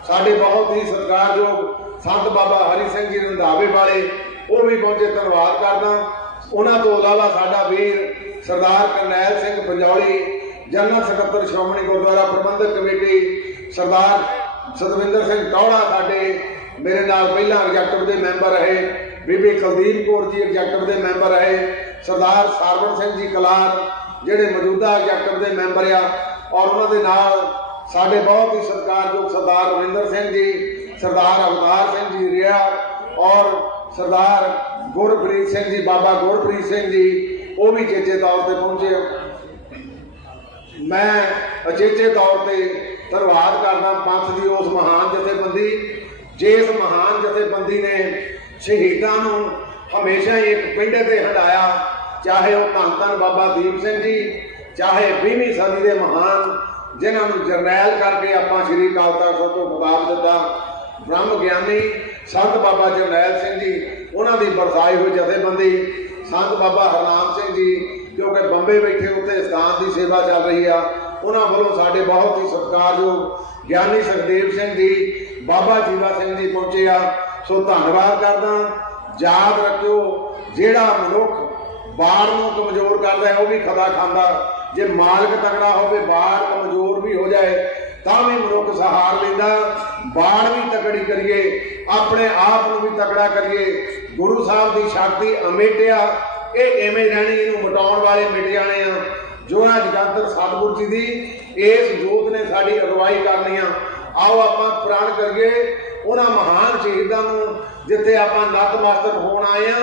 साडे बहुत ही सत्कारयोग संत बाबा हरि सिंह जी रंधावे वाले वो भी पहुंचे, धन्यवाद करना। उन्होंने तो अलावा साडा वीर सरदार करनैल सिंह पंजौली, जनरल सकत्तर श्रोमणी गुरुद्वारा प्रबंधक कमेटी, सरदार सतविंदर सिंह टौड़ा साडे मेरे नाल पहला एग्जैक्टिव के मैंबर रहे, बीबी कुलदीप कौर जी एग्जैक्टिव के मैंबर रहे, सरदार सारवर सिंह जी कलार जिहड़े मौजूदा एग्जैक्टिव के मैंबर आ, और उन्होंने नाल साडे बहुत ही सत्कारयोग सरदार रविंदर सिंह जी, सरदार अवतार सिंह जी रिया और सरदार गुरप्रीत सिंह जी, बाबा गुरप्रीत सिंह जी वो भी चेचे तौर पर पहुंचे। मैं अचेचे तौर पर धन्यवाद करना पंथ की उस महान जथेबंदी, जिस महान जथेबंदी ने शहीदां नूं हमेशा ही एक पिंडे ते हटाया, चाहे वह धन धन बाबा दीप सिंह जी, चाहे 20वीं सदी के महान जिन्होंने जरनैल करके आपां श्री अकाल तख्त ਸਾਹਿਬ ਤੋਂ खिताब दिता, ब्रह्म ज्ञानी संत बाबा जरनैल सिंह जी, उन्होंने बरसाई हुई जथेबंदी संत बाबा हरनाम सिंह जी, क्योंकि बंबे बैठे उत्थे स्थान की सेवा चल रही है, उन्होंने वालों साडे बहुत ही सत्कारयोग ज्ञानी सुखदेव सिंह जी, बाबा जीवा सिंह जी पहुंचे आ। सो धन्यवाद करदा। याद रखियो, जिहड़ा मनुख बाढ़ नूं कमजोर करदा है, वो भी खदा खांदा। जे मालक तगड़ा होवे, बाढ़ कमजोर भी हो जाए तां भी मनुख सहार लैंदा। बाढ़ भी तकड़ी करिए, अपने आप नूं भी तगड़ा करिए। गुरु साहब की शक्ति अमेटिया, ये इवें रहनी, इहनूं मिटाउण वाले मिट जाने आ। ਜੋ ਹੈ ਜਗੰਦਰ ਸਤਿਗੁਰੂ ਜੀ ਦੀ ਇਸ ਜੋਤ ਨੇ ਸਾਡੀ ਅਗਵਾਈ ਕਰਨੀ ਆ। ਆਓ ਆਪਾਂ ਪ੍ਰਣ ਕਰੀਏ ਉਹਨਾਂ ਮਹਾਨ ਸ਼ਹੀਦਾਂ ਨੂੰ ਜਿੱਥੇ ਆਪਾਂ ਨਤਮਸਤਕ ਹੋਣ ਆਏ ਆ,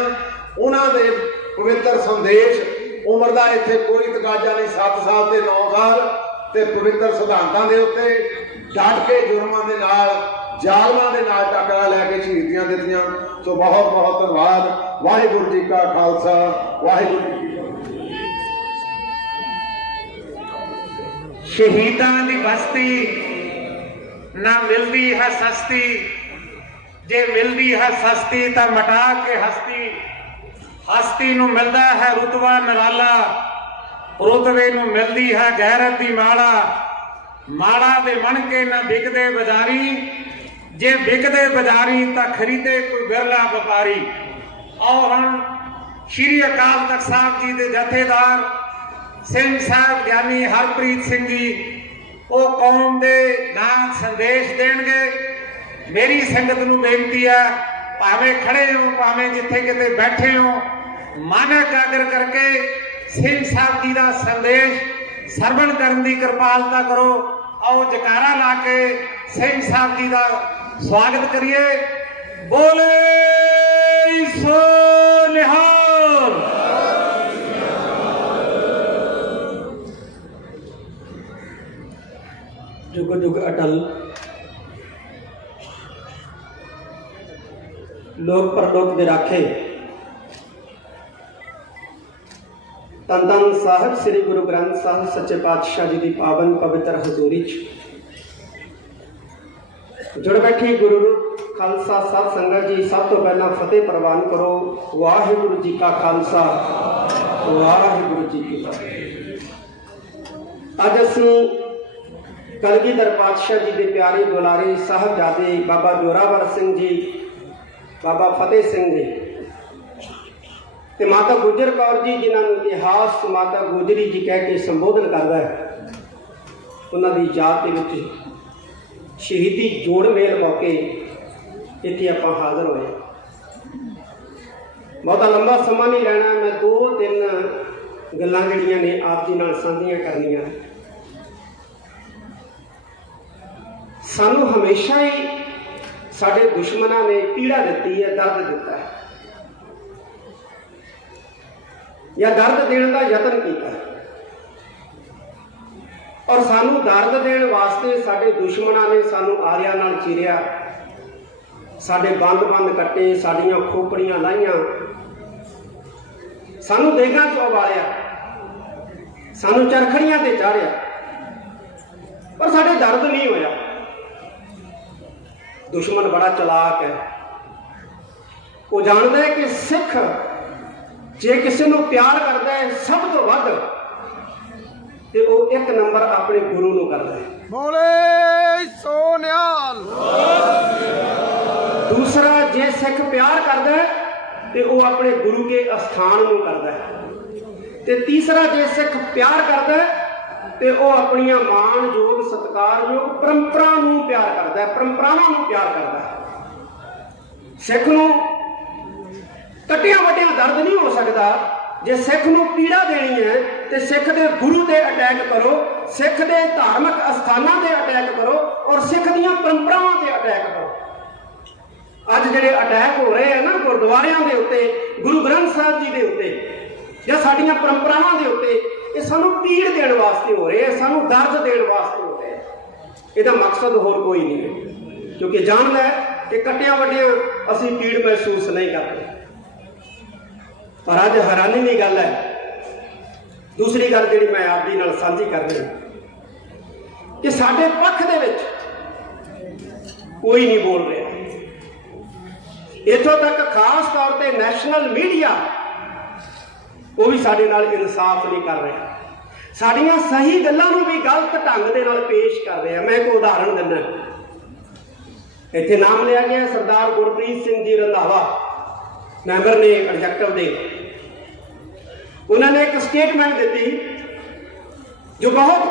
ਉਹਨਾਂ ਦੇ ਪਵਿੱਤਰ ਸੰਦੇਸ਼। ਉਮਰ ਦਾ ਇੱਥੇ ਕੋਈ ਤਕਾਜ਼ਾ ਨਹੀਂ, 7 ਸਾਲ ਤੇ 9 ਸਾਲ, ਤੇ ਪਵਿੱਤਰ ਸਿਧਾਂਤਾਂ ਦੇ ਉੱਤੇ ਡਟ ਕੇ ਜੁਰਮਾਂ ਦੇ ਨਾਲ, ਜ਼ਾਲਮਾਂ ਦੇ ਨਾਲ ਟੱਕਰਾ ਲੈ ਕੇ ਸ਼ਹੀਦੀਆਂ ਦਿੱਤੀਆਂ। ਸੋ ਬਹੁਤ ਬਹੁਤ ਧੰਨਵਾਦ। ਵਾਹਿਗੁਰੂ ਜੀ ਕਾ ਖਾਲਸਾ, ਵਾਹਿਗੁਰੂ ਜੀ ਕੀ ਫਤਿਹ। शहीदां दी बस्ती ना मिलती है सस्ती, जे मिलती है सस्ती तो मटा के हस्ती। हस्ती नूं मिलदा है रुतबा निराला, रुतबे नूं मिलदी है गैरत दी माड़ा। माड़ा दे मन के ना बिकदे बाजारी, जे बिकदे बाजारी तो खरीदे कोई बिरला व्यापारी। और हुण श्री अकाल तख्त साहब जी दे जथेदार सिंह साहब ज्ञानी हरप्रीत सिंह जी वो कौम दे नाम संदेश देणगे। मेरी संगत नूं बेनती है, भावें खड़े हो भावें जिथे किते बैठे हो, मन एकाग्र करके सिंह साहब जी का संदेश सरवण करने की कृपालता करो। आओ जकारा ला के सिंह साहब जी का स्वागत करिए। बोले सो निहाल। जुग जुग अटल, लोक परलोक दे राखे, धन धन साहिब श्री गुरु ग्रंथ साहिब सच्चे पातशाह जी की पावन पवित्र हजूरी जुड़ बैठी गुरु खालसा साध संगत जी। सब तो पहला फतेह प्रवान करो। वाहिगुरु जी का खालसा, वाहिगुरु जी की फतेह। अज असीं कलगीधर पातशाह जी के प्यारे दुलारे साहबजादे बाबा जोरावर सिंह जी, बाबा फतेह सिंह जी ते माता गुजर कौर जी, जिन्होंने इतिहास माता गुजरी जी कह के संबोधन करता है, उन्होंने याद के विच शहीदी जोड़ मेल मौके इत्थे आपां हाज़र होए। बहुता लंबा समा नहीं रहना, मैं 2-3 गल्लां जिहड़ियां ने आप जी नाल साझीआं करनियां। सानू हमेशा ही साडे दुश्मनां ने पीड़ा दित्ती है, दर्द दिता है या दर्द देने का यतन किया है। और सानू दर्द देने वास्ते साडे दुश्मनां ने सानू आरियां नाल चीरिया, साडे बंद बंद कट्टे, साडियां खोपड़ियां लाइयां, सानू देगां च उबालिया, सानू चरखड़ियां ते चाढ़िया, पर साडे दर्द नहीं होया। दुश्मन बड़ा चलाक है, वो जानता है कि सिख जे किसी को प्यार करता है सब तो वध ते वो एक नंबर अपने गुरु को करता है। बोले सो निहाल। दूसरा जे सिख प्यार करता है ते वो अपने गुरु के अस्थान को करता है। ते तीसरा जे सिख प्यार करता है ते वो अपनी मान योग सत्कार योग परंपरा नूं प्यार करता है, परंपरावां नूं प्यार करता है। सिख नूं कट्टियां वड्डियां दर्द नहीं हो सकता। जे सिख नूं पीड़ा देनी है तो सिख दे गुरु ते अटैक करो, सिख दे धार्मिक अस्थानां ते अटैक करो और सिख दीयां परंपरावां ते अटैक करो। अज जिहड़े अटैक हो रहे हैं ना गुरुद्वारियां दे उत्ते, गुरु ग्रंथ साहिब जी दे उत्ते या साडीआं परंपरावां दे उत्ते, ये सानू पीड़ देने वास्ते हो रहे हैं, सानू दर्द देने वास्ते हो रहे हैं। इसका मकसद होर कोई नहीं है, क्योंकि जानता है कि कट्टियां वड्डियां असीं पीड़ महसूस नहीं करते। पर अज हैरानी की गल है, दूसरी गल जिहड़ी मैं आप जी नाल साझी कर रही कि साडे पक्ष दे विच कोई नहीं बोल रहा। इत्थों तक खास तौर पर नैशनल मीडिया वो भी साडे नाल इंसाफ नहीं कर रहा, साड़ियां सही गल्लां नूं भी गलत ढंग दे नाल पेश कर रहे हैं। मैं एक उदाहरण दिना, इत्थे नाम लिया गया सरदार गुरप्रीत सिंह जी रंधावा, मैंबर ने एग्जैक्टिव दे, उन्होंने एक स्टेटमेंट दी जो बहुत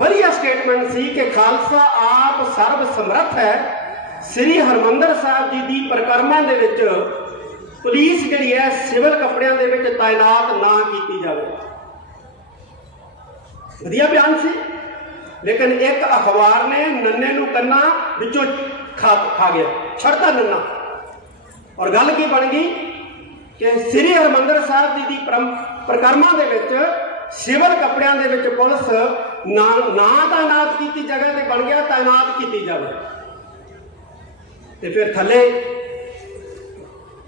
बढ़िया स्टेटमेंट सी कि खालसा आप सर्व समर्थ है। श्री हरमंदर साहब जी की परिक्रमा दे विच पुलिस जिहड़ी है सिविल कपड़ियां दे विच तैनात ना की जाए। ਵਧੀਆ ਬਿਆਨ ਸੀ। ਲੇਕਿਨ ਇੱਕ ਅਖਬਾਰ ਨੇ ਨੰਨੇ ਨੂੰ ਕੰਨਾ ਵਿੱਚੋਂ ਖਾ ਗਿਆ, ਛੱਡਤਾ ਨੰਨਾ। ਔਰ ਗੱਲ ਕੀ ਬਣ ਗਈ ਕਿ ਸ੍ਰੀ ਹਰਿਮੰਦਰ ਸਾਹਿਬ ਜੀ ਦੀ ਪਰਿਕਰਮਾ ਦੇ ਵਿੱਚ ਸਿਵਲ ਕੱਪੜਿਆਂ ਦੇ ਵਿੱਚ ਪੁਲਿਸ ਨਾ ਤਾਇਨਾਤ ਕੀਤੀ ਜਗ੍ਹਾ ਤੇ ਬਣ ਗਿਆ ਤਾਇਨਾਤ ਕੀਤੀ ਜਾਵੇ। ਤੇ ਫਿਰ ਥੱਲੇ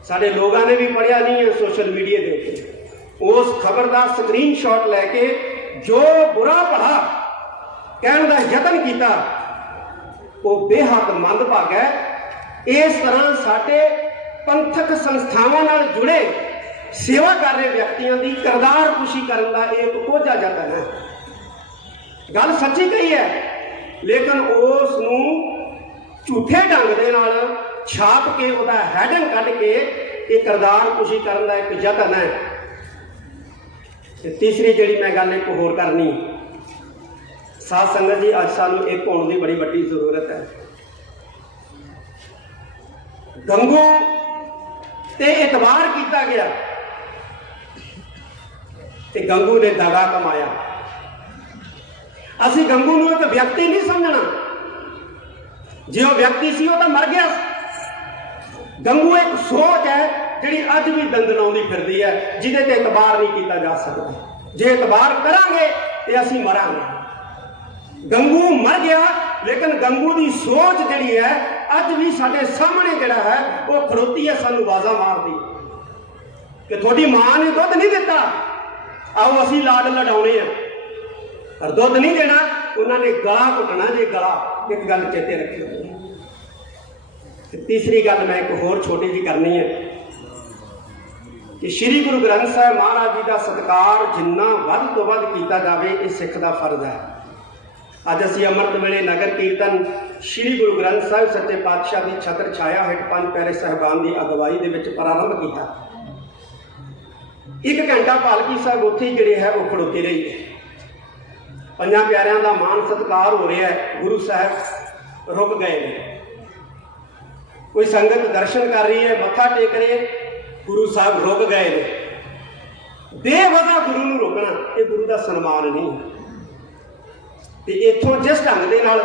ਸਾਡੇ ਲੋਕਾਂ ਨੇ ਵੀ ਪੜ੍ਹਿਆ ਨਹੀਂ ਹੈ ਸੋਸ਼ਲ ਮੀਡੀਆ ਦੇ ਉੱਤੇ, ਉਸ ਖਬਰ ਦਾ ਸਕਰੀਨਸ਼ਾਟ ਲੈ ਕੇ ਜੋ ਬੁਰਾ ਭਲਾ ਕਹਿਣ ਦਾ ਯਤਨ ਕੀਤਾ ਉਹ ਬੇਹੱਦ ਮੰਦਭਾਗਾ ਹੈ। ਇਸ ਤਰ੍ਹਾਂ ਸਾਡੇ ਪੰਥਕ ਸੰਸਥਾਵਾਂ ਨਾਲ ਜੁੜੇ ਸੇਵਾ ਕਰ ਰਹੇ ਵਿਅਕਤੀਆਂ ਦੀ ਕਿਰਦਾਰ ਕੁਸ਼ੀ ਕਰਨ ਦਾ ਇਹ ਕੋਝਾ ਯਤਨ ਹੈ। ਗੱਲ ਸੱਚੀ ਕਹੀ ਹੈ, ਲੇਕਿਨ ਉਸ ਨੂੰ ਝੂਠੇ ਢੰਗ ਦੇ ਨਾਲ ਛਾਪ ਕੇ ਉਹਦਾ ਹੈਡਿੰਗ ਕੱਢ ਕੇ ਇਹ ਕਿਰਦਾਰ ਕੁਸ਼ੀ ਕਰਨ ਦਾ ਇੱਕ ਯਤਨ ਹੈ। ਤੇ ਤੀਸਰੀ ਜਿਹੜੀ ਮੈਂ ਗੱਲ ਇੱਕ ਹੋਰ ਕਰਨੀ, ਸਾਧ ਸੰਗਤ ਜੀ, ਅੱਜ ਸਾਨੂੰ ਇੱਕ ਹੋਣ ਦੀ ਬੜੀ ਵੱਡੀ ਜ਼ਰੂਰਤ ਹੈ। ਗੰਗੂ ਤੇ ਇਤਬਾਰ ਕੀਤਾ ਗਿਆ ਤੇ ਗੰਗੂ ਨੇ ਦਗਾ ਕਮਾਇਆ। ਅਸੀਂ ਗੰਗੂ ਨੂੰ ਇੱਕ ਵਿਅਕਤੀ ਨਹੀਂ ਸਮਝਣਾ, ਜੇ ਉਹ ਵਿਅਕਤੀ ਸੀ ਉਹ ਤਾਂ ਮਰ ਗਿਆ। ਗੰਗੂ ਇੱਕ ਸੋਚ ਹੈ ਜਿਹੜੀ ਅੱਜ ਵੀ ਦੰਦਨਾਉਂਦੀ ਫਿਰਦੀ ਹੈ, ਜਿਹਦੇ ਤੇ ਇਤਬਾਰ ਨਹੀਂ ਕੀਤਾ ਜਾ ਸਕਦਾ। ਜੇ ਇਤਬਾਰ ਕਰਾਂਗੇ ਤੇ ਅਸੀਂ ਮਰਾਂਗੇ। ਗੰਗੂ ਮਰ ਗਿਆ, ਲੇਕਿਨ ਗੰਗੂ ਦੀ ਸੋਚ ਜਿਹੜੀ ਹੈ ਅੱਜ ਵੀ ਸਾਡੇ ਸਾਹਮਣੇ ਜਿਹੜਾ ਹੈ ਉਹ ਖੜੋਤੀ ਹੈ, ਸਾਨੂੰ ਆਵਾਜ਼ਾਂ ਮਾਰਦੀ ਕਿ ਤੁਹਾਡੀ ਮਾਂ ਨੇ ਦੁੱਧ ਨਹੀਂ ਦਿੱਤਾ, ਆਓ ਅਸੀਂ ਲਾਡ ਲਡਾਉਣੇ ਆ। ਪਰ ਦੁੱਧ ਨਹੀਂ ਦੇਣਾ, ਉਹਨਾਂ ਨੇ ਗਲਾ ਘੁੱਟਣਾ ਜੇ ਗਲਾ। ਇੱਕ ਗੱਲ ਚੇਤੇ ਰੱਖਿਓ। ਤੇ ਤੀਸਰੀ ਗੱਲ ਮੈਂ ਇੱਕ ਹੋਰ ਛੋਟੀ ਜਿਹੀ ਕਰਨੀ ਹੈ ਕਿ ਸ੍ਰੀ ਗੁਰੂ ਗ੍ਰੰਥ ਸਾਹਿਬ ਮਹਾਰਾਜ ਜੀ ਦਾ ਸਤਿਕਾਰ ਜਿੰਨਾ ਵੱਧ ਤੋਂ ਵੱਧ ਕੀਤਾ ਜਾਵੇ ਇਹ ਸਿੱਖ ਦਾ ਫਰਜ਼ ਹੈ। ਅੱਜ ਅਸੀਂ ਅੰਮ੍ਰਿਤ ਵੇਲੇ ਨਗਰ ਕੀਰਤਨ ਸ੍ਰੀ ਗੁਰੂ ਗ੍ਰੰਥ ਸਾਹਿਬ ਸੱਚੇ ਪਾਤਸ਼ਾਹ ਦੀ ਛਤਰ ਛਾਇਆ ਹੇਠ ਪੰਜ ਪਿਆਰੇ ਸਾਹਿਬਾਨ ਦੀ ਅਗਵਾਈ ਦੇ ਵਿੱਚ ਪ੍ਰਾਰੰਭ ਕੀਤਾ। 1 ਘੰਟਾ ਪਾਲਕੀ ਸਾਹਿਬ ਉੱਥੇ ਜਿਹੜੇ ਹੈ ਉਹ ਖੜੋਤੀ ਰਹੀ। ਪੰਜਾਂ ਪਿਆਰਿਆਂ ਦਾ ਮਾਣ ਸਤਿਕਾਰ ਹੋ ਰਿਹਾ ਹੈ। ਗੁਰੂ ਸਾਹਿਬ ਰੁਕ ਗਏ ਨੇ। ਕੋਈ ਸੰਗਤ ਦਰਸ਼ਨ ਕਰ ਰਹੀ ਹੈ, ਮੱਥਾ ਟੇਕ ਰਹੇ, ਗੁਰੂ ਸਾਹਿਬ ਰੁਕ ਗਏ ਨੇ। ਬੇਵਜ੍ਹਾ ਗੁਰੂ ਨੂੰ ਰੋਕਣਾ ਇਹ ਗੁਰੂ ਦਾ ਸਨਮਾਨ ਨਹੀਂ। ਤੇ ਇੱਥੋਂ ਜਿਸ ਢੰਗ ਦੇ ਨਾਲ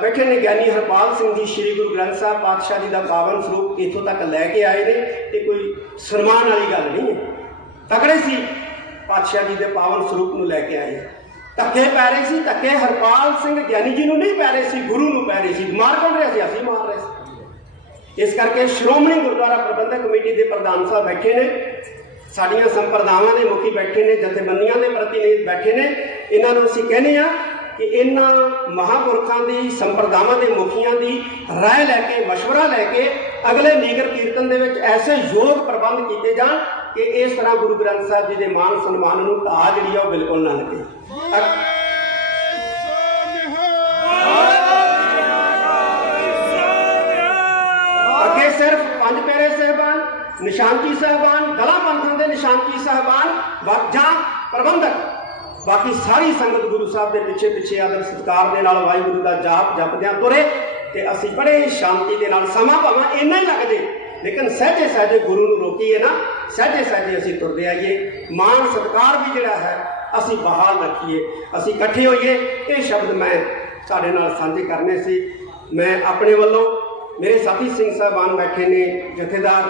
ਬੈਠੇ ਨੇ ਗਿਆਨੀ ਹਰਪਾਲ ਸਿੰਘ ਜੀ ਸ੍ਰੀ ਗੁਰੂ ਗ੍ਰੰਥ ਸਾਹਿਬ ਪਾਤਸ਼ਾਹ ਜੀ ਦਾ ਪਾਵਨ ਸਰੂਪ ਇੱਥੋਂ ਤੱਕ ਲੈ ਕੇ ਆਏ ਨੇ, ਇਹ ਕੋਈ ਸਨਮਾਨ ਵਾਲੀ ਗੱਲ ਨਹੀਂ ਹੈ। ਤਕੜੇ ਸੀ, ਪਾਤਸ਼ਾਹ ਜੀ ਦੇ ਪਾਵਨ ਸਰੂਪ ਨੂੰ ਲੈ ਕੇ ਆਏ। ਧੱਕੇ ਪੈ ਰਹੇ ਸੀ, ਧੱਕੇ ਹਰਪਾਲ ਸਿੰਘ ਗਿਆਨੀ ਜੀ ਨੂੰ ਨਹੀਂ ਪੈ ਰਹੇ ਸੀ, ਗੁਰੂ ਨੂੰ ਪੈ ਰਹੇ ਸੀ। ਮਾਰ ਕੌਣ ਰਿਹਾ ਸੀ? ਅਸੀਂ ਮਾਰ ਰਹੇ ਸੀ। ਇਸ ਕਰਕੇ ਸ਼੍ਰੋਮਣੀ ਗੁਰਦੁਆਰਾ ਪ੍ਰਬੰਧਕ ਕਮੇਟੀ ਦੇ ਪ੍ਰਧਾਨ ਸਾਹਿਬ ਬੈਠੇ ਨੇ, ਸਾਡੀਆਂ ਸੰਪਰਦਾਵਾਂ ਦੇ ਮੁਖੀ ਬੈਠੇ ਨੇ, ਜਥੇਬੰਦੀਆਂ ਦੇ ਪ੍ਰਤੀਨਿਧ ਬੈਠੇ ਨੇ। ਇਹਨਾਂ ਨੂੰ ਅਸੀਂ ਕਹਿੰਦੇ ਹਾਂ ਕਿ ਇਹਨਾਂ ਮਹਾਂਪੁਰਖਾਂ ਦੀ ਸੰਪਰਦਾਵਾਂ ਦੇ ਮੁਖੀਆਂ ਦੀ ਰਾਏ ਲੈ ਕੇ, ਮਸ਼ਵਰਾ ਲੈ ਕੇ ਅਗਲੇ ਨਗਰ ਕੀਰਤਨ ਦੇ ਵਿੱਚ ਐਸੇ ਯੋਗ ਪ੍ਰਬੰਧ ਕੀਤੇ ਜਾਣ ਕਿ ਇਸ ਤਰ੍ਹਾਂ ਗੁਰੂ ਗ੍ਰੰਥ ਸਾਹਿਬ ਜੀ ਦੇ ਮਾਣ ਸਨਮਾਨ ਨੂੰ ਢਾਹ ਜਿਹੜੀ ਆ ਉਹ ਬਿਲਕੁਲ ਨਾ ਲੱਗੇ। ਅੱਗੇ ਸਿਰਫ ਪੰਜ ਪਿਆਰੇ ਸਾਹਿਬਾਨ, ਨਿਸ਼ਾਨਚੀ ਸਾਹਿਬਾਨ, ਦਲਾਂ ਪੰਥਾਂ ਦੇ ਨਿਸ਼ਾਨਚੀ ਸਾਹਿਬਾਨ ਜਾਂ ਪ੍ਰਬੰਧਕ, ਬਾਕੀ ਸਾਰੀ ਸੰਗਤ ਗੁਰੂ ਸਾਹਿਬ ਦੇ ਪਿੱਛੇ ਪਿੱਛੇ ਆਦਰ ਸਤਿਕਾਰ ਦੇ ਨਾਲ ਵਾਹਿਗੁਰੂ ਦਾ ਜਾਪ ਜਪਦਿਆਂ ਤੁਰੇ। ਤੇ ਅਸੀਂ ਬੜੇ ਸ਼ਾਂਤੀ ਦੇ ਨਾਲ, ਸਮਾਂ ਭਾਵੇਂ ਇੰਨਾ ਹੀ ਲੱਗ ਜੇ, ਲੇਕਿਨ ਸਹਿਜੇ ਸਹਿਜੇ ਗੁਰੂ ਨੂੰ ਰੋਕੀਏ ਨਾ, ਸਹਿਜੇ ਸਹਿਜੇ ਅਸੀਂ ਤੁਰਦੇ ਆਈਏ। ਮਾਣ ਸਤਿਕਾਰ ਵੀ ਜਿਹੜਾ ਹੈ ਅਸੀਂ ਬਹਾਲ ਰੱਖੀਏ, ਅਸੀਂ ਇਕੱਠੇ ਹੋਈਏ। ਇਹ ਸ਼ਬਦ ਮੈਂ ਤੁਹਾਡੇ ਨਾਲ ਸਾਂਝੇ ਕਰਨੇ ਸੀ। ਮੈਂ ਆਪਣੇ ਵੱਲੋਂ, ਮੇਰੇ ਸਾਥੀ ਸਿੰਘ ਸਾਹਿਬਾਨ ਬੈਠੇ ਨੇ, ਜਥੇਦਾਰ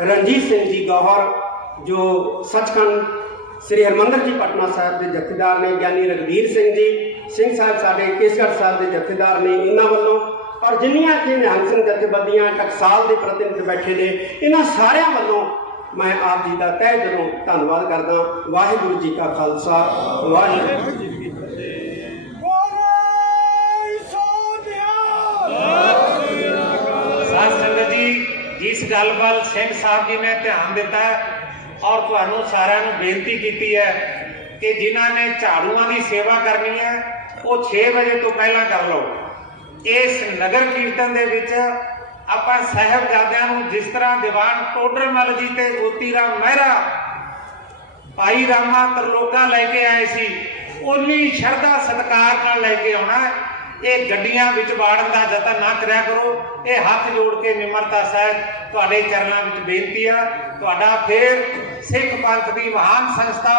ਰਣਜੀਤ ਸਿੰਘ ਜੀ ਗੌਹਰ ਜੋ ਸੱਚਖੰਡ ਸ੍ਰੀ ਹਰਿਮੰਦਰ ਜੀ ਪਟਨਾ ਸਾਹਿਬ ਦੇ ਜਥੇਦਾਰ ਨੇ, ਗਿਆਨੀ ਰਘਬੀਰ ਸਿੰਘ ਸਾਹਿਬ ਸਾਡੇ ਕੇਸਗੜ੍ਹ ਸਾਹਿਬ ਦੇ ਜਥੇਦਾਰ ਨੇ, ਇਹਨਾਂ ਵੱਲੋਂ, ਔਰ ਜਿੰਨੀਆਂ ਇੱਥੇ ਨਿਹੰਗ ਸਿੰਘ ਜਥੇਬੰਦੀਆਂ ਟਕਸਾਲ ਦੇ ਪ੍ਰਤੀਨਿਧ ਬੈਠੇ ਨੇ, ਇਹਨਾਂ ਸਾਰਿਆਂ ਵੱਲੋਂ ਮੈਂ ਆਪ ਜੀ ਦਾ ਤਹਿ ਦਿਲੋਂ ਧੰਨਵਾਦ ਕਰਦਾ। ਵਾਹਿਗੁਰੂ ਜੀ ਕਾ ਖਾਲਸਾ, ਵਾਹਿਗੁਰੂ ਜੀ ਕੀ ਫਤਿਹ। ਸਾਧ ਸੰਗਤ ਜੀ, ਜਿਸ ਗੱਲ ਵੱਲ ਸਿੰਘ ਸਾਹਿਬ ਜੀ ਨੇ ਧਿਆਨ ਦਿੱਤਾ ਔਰ ਤੁਹਾਨੂੰ ਸਾਰਿਆਂ ਨੂੰ ਬੇਨਤੀ ਕੀਤੀ ਹੈ ਕਿ ਜਿਨ੍ਹਾਂ ਨੇ ਝਾੜੂਆਂ ਦੀ ਸੇਵਾ ਕਰਨੀ ਹੈ ਉਹ 6 ਵਜੇ ਤੋਂ ਪਹਿਲਾਂ ਕਰ ਲਓ। ਇਸ ਨਗਰ ਕੀਰਤਨ ਦੇ ਵਿੱਚ ਆਪਾਂ ਸਾਹਿਬਜ਼ਾਦਿਆਂ ਨੂੰ ਜਿਸ ਤਰ੍ਹਾਂ ਦੀਵਾਨ ਟੋਡਰ ਮੱਲ ਜੀ ਤੇ ਜੋਤੀ ਰਾਮ ਮਹਿਰਾ, ਭਾਈ ਰਾਮਾ ਤਰਲੋਕਾ ਲੈ ਕੇ ਆਏ ਸੀ, ਉਨੀ ਸ਼ਰਧਾ ਸਤਿਕਾਰ ਨਾਲ ਲੈ ਕੇ ਆਉਣਾ। ਇਹ ਗੱਡੀਆਂ ਵਿੱਚ ਵਾੜਨ ਦਾ ਯਤਨ ਨਾ ਕਰਿਆ ਕਰੋ। ਇਹ ਹੱਥ ਜੋੜ ਕੇ ਨਿਮਰਤਾ ਸਾਹਿਬ ਤੁਹਾਡੇ ਚਰਨਾਂ ਵਿੱਚ ਬੇਨਤੀ ਆ। ਤੁਹਾਡਾ ਫੇਰ ਸਿੱਖ ਪੰਥ ਦੀ ਮਹਾਨ ਸੰਸਥਾ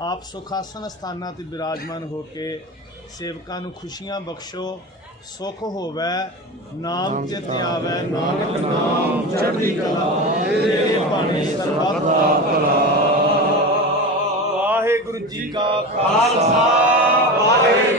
ਆਪ ਸੁਖਾਸਨ ਸਥਾਨਾਂ ਤੇ ਬਿਰਾਜਮਾਨ ਹੋ ਕੇ ਸੇਵਕਾਂ ਨੂੰ ਖੁਸ਼ੀਆਂ ਬਖਸ਼ੋ, ਸੁਖ ਹੋਵੇ, ਨਾਮ ਚਿਤ ਆਵੇ, ਨਾਨਕ ਨਾਮ ਚੜ੍ਹਦੀ ਕਲਾ, ਤੇਰੇ ਬਾਣੀ ਸਰਬੱਤ ਦਾ ਭਲਾ। ਵਾਹਿਗੁਰੂ ਜੀ ਕਾ ਖਾਲਸਾ, ਵਾਹਿਗੁਰੂ